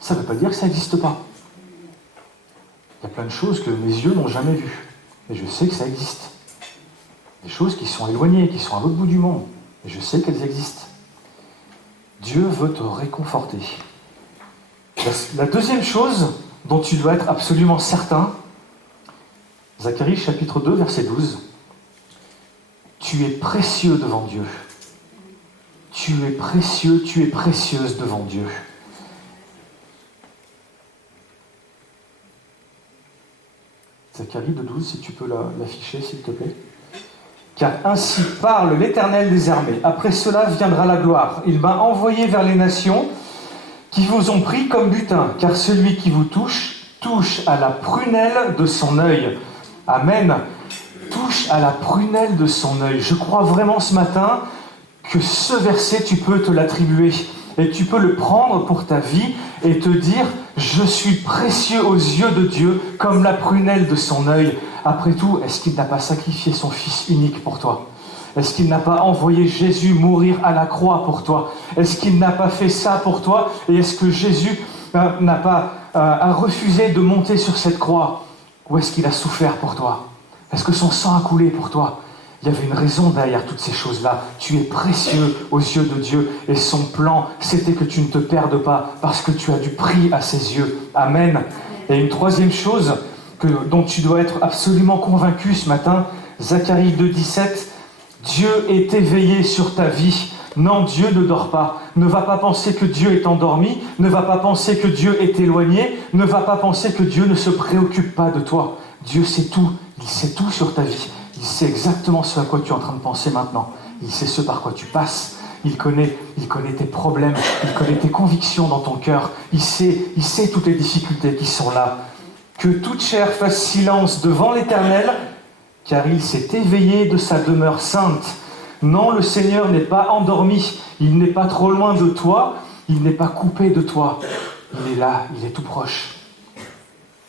ça ne veut pas dire que ça n'existe pas. Il y a plein de choses que mes yeux n'ont jamais vues. Et je sais que ça existe. Des choses qui sont éloignées, qui sont à l'autre bout du monde. Et je sais qu'elles existent. Dieu veut te réconforter. La deuxième chose dont tu dois être absolument certain, Zacharie chapitre 2, verset 12, tu es précieux devant Dieu. Tu es précieux, tu es précieuse devant Dieu. Zacharie 2,12, si tu peux l'afficher, s'il te plaît. Car ainsi parle l'Éternel des armées. Après cela viendra la gloire. Il m'a envoyé vers les nations qui vous ont pris comme butin. Car celui qui vous touche à la prunelle de son œil. Amen. Touche à la prunelle de son œil. Je crois vraiment ce matin que ce verset, tu peux te l'attribuer. Et tu peux le prendre pour ta vie et te dire « Je suis précieux aux yeux de Dieu comme la prunelle de son œil. » Après tout, est-ce qu'il n'a pas sacrifié son Fils unique pour toi? Est-ce qu'il n'a pas envoyé Jésus mourir à la croix pour toi? Est-ce qu'il n'a pas fait ça pour toi? Et est-ce que Jésus n'a pas refusé de monter sur cette croix? Ou est-ce qu'il a souffert pour toi? Est-ce que son sang a coulé pour toi? Il y avait une raison derrière toutes ces choses-là. Tu es précieux aux yeux de Dieu. Et son plan, c'était que tu ne te perdes pas parce que tu as du prix à ses yeux. Amen. Et une troisième chose dont tu dois être absolument convaincu ce matin, Zacharie 2,17, Dieu est éveillé sur ta vie. Non, Dieu ne dort pas. Ne va pas penser que Dieu est endormi. Ne va pas penser que Dieu est éloigné. Ne va pas penser que Dieu ne se préoccupe pas de toi. Dieu sait tout. Il sait tout sur ta vie. Il sait exactement ce à quoi tu es en train de penser maintenant. Il sait ce par quoi tu passes. Il connaît tes problèmes. Il connaît tes convictions dans ton cœur. Il sait toutes les difficultés qui sont là. Que toute chair fasse silence devant l'Éternel, car il s'est éveillé de sa demeure sainte. Non, le Seigneur n'est pas endormi. Il n'est pas trop loin de toi. Il n'est pas coupé de toi. Il est là, il est tout proche.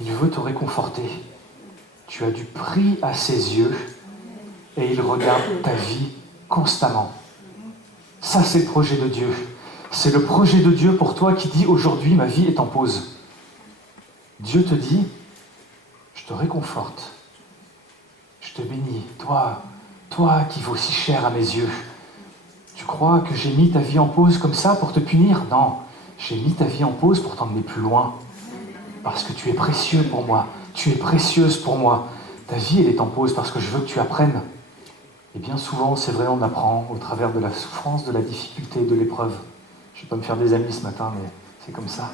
Il veut te réconforter. Tu as du prix à ses yeux et il regarde ta vie constamment. Ça, c'est le projet de Dieu. C'est le projet de Dieu pour toi qui dit aujourd'hui, ma vie est en pause. Dieu te dit, je te réconforte. Je te bénis. Toi qui vaux si cher à mes yeux. Tu crois que j'ai mis ta vie en pause comme ça pour te punir? Non, j'ai mis ta vie en pause pour t'emmener plus loin. Parce que tu es précieux pour moi. Tu es précieuse pour moi. Ta vie, elle est en pause parce que je veux que tu apprennes. Et bien souvent, c'est vrai, on apprend au travers de la souffrance, de la difficulté, de l'épreuve. Je ne vais pas me faire des amis ce matin, mais c'est comme ça.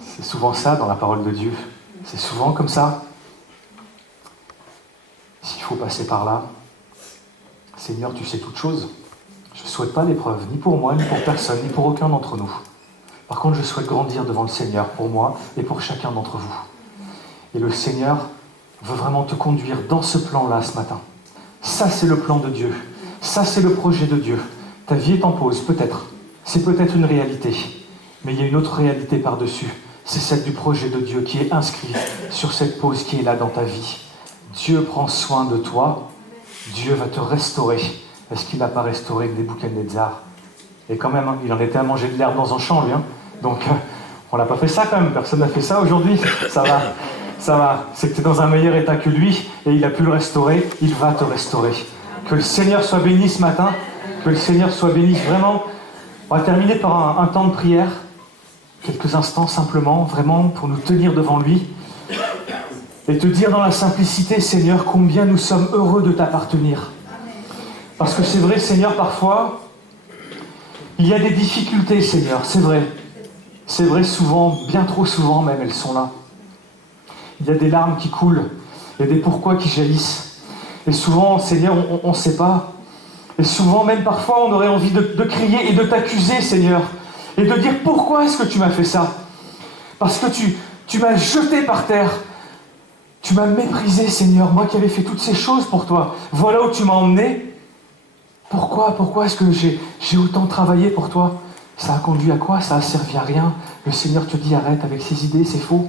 C'est souvent ça dans la parole de Dieu. C'est souvent comme ça. S'il faut passer par là, Seigneur, tu sais toutes choses. Je ne souhaite pas l'épreuve, ni pour moi, ni pour personne, ni pour aucun d'entre nous. Par contre, je souhaite grandir devant le Seigneur pour moi et pour chacun d'entre vous. Et le Seigneur veut vraiment te conduire dans ce plan-là ce matin. Ça, c'est le plan de Dieu. Ça, c'est le projet de Dieu. Ta vie est en pause, peut-être. C'est peut-être une réalité. Mais il y a une autre réalité par-dessus. C'est celle du projet de Dieu qui est inscrit sur cette pause qui est là dans ta vie. Dieu prend soin de toi Dieu va te restaurer. Est-ce qu'il n'a pas restauré Nebuchadnezzar? Et quand même, hein, il en était à manger de l'herbe dans un champ, lui. Hein. Donc, on n'a pas fait ça quand même. Personne n'a fait ça aujourd'hui. Ça va, ça va. C'est que tu es dans un meilleur état que lui et il a pu le restaurer. Il va te restaurer. Que le Seigneur soit béni ce matin. Que le Seigneur soit béni vraiment. On va terminer par un temps de prière. Quelques instants simplement, vraiment, pour nous tenir devant lui. Et te dire dans la simplicité, Seigneur, combien nous sommes heureux de t'appartenir. Parce que c'est vrai, Seigneur, parfois, il y a des difficultés, Seigneur, c'est vrai. C'est vrai, souvent, bien trop souvent même, elles sont là. Il y a des larmes qui coulent, il y a des pourquoi qui jaillissent. Et souvent, Seigneur, on ne sait pas. Et souvent, même parfois, on aurait envie de crier et de t'accuser, Seigneur. Et de dire, pourquoi est-ce que tu m'as fait ça? Parce que tu m'as jeté par terre. Tu m'as méprisé, Seigneur, moi qui avais fait toutes ces choses pour toi. Voilà où tu m'as emmené. Pourquoi est-ce que j'ai autant travaillé pour toi? Ça a conduit à quoi? Ça a servi à rien. Le Seigneur te dit, arrête avec ces idées, c'est faux.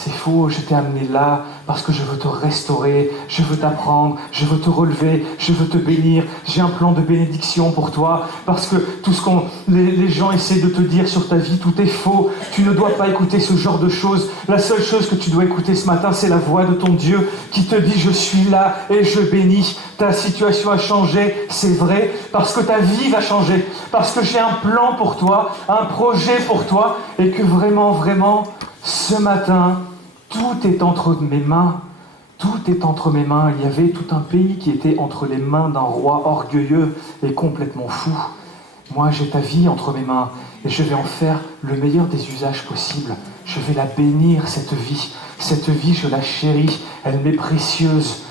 C'est faux, je t'ai amené là parce que je veux te restaurer, je veux t'apprendre, je veux te relever, je veux te bénir. J'ai un plan de bénédiction pour toi parce que tout ce que les gens essaient de te dire sur ta vie, tout est faux. Tu ne dois pas écouter ce genre de choses. La seule chose que tu dois écouter ce matin, c'est la voix de ton Dieu qui te dit, je suis là et je bénis. Ta situation a changé, c'est vrai, parce que ta vie va changer, parce que j'ai un plan pour toi, un projet pour toi, et que vraiment, vraiment, ce matin, tout est entre mes mains. Tout est entre mes mains. Il y avait tout un pays qui était entre les mains d'un roi orgueilleux et complètement fou. Moi, j'ai ta vie entre mes mains et je vais en faire le meilleur des usages possibles. Je vais la bénir, cette vie. Cette vie, je la chéris. Elle m'est précieuse.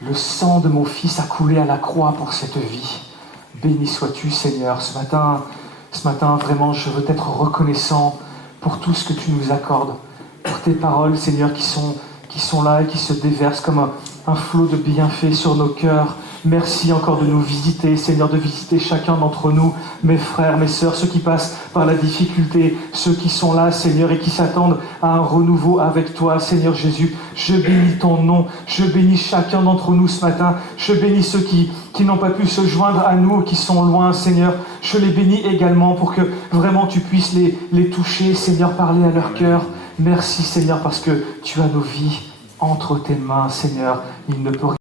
Le sang de mon fils a coulé à la croix pour cette vie. Béni sois-tu, Seigneur. Ce matin, vraiment, je veux être reconnaissant pour tout ce que tu nous accordes, pour tes paroles, Seigneur, qui sont là et qui se déversent comme un flot de bienfaits sur nos cœurs. Merci encore de nous visiter, Seigneur, de visiter chacun d'entre nous, mes frères, mes sœurs, ceux qui passent par la difficulté, ceux qui sont là, Seigneur, et qui s'attendent à un renouveau avec toi, Seigneur Jésus. Je bénis ton nom, je bénis chacun d'entre nous ce matin, je bénis ceux qui n'ont pas pu se joindre à nous, qui sont loin, Seigneur. Je les bénis également pour que vraiment tu puisses les toucher, Seigneur, parler à leur cœur. Merci, Seigneur, parce que tu as nos vies entre tes mains, Seigneur. Il ne peut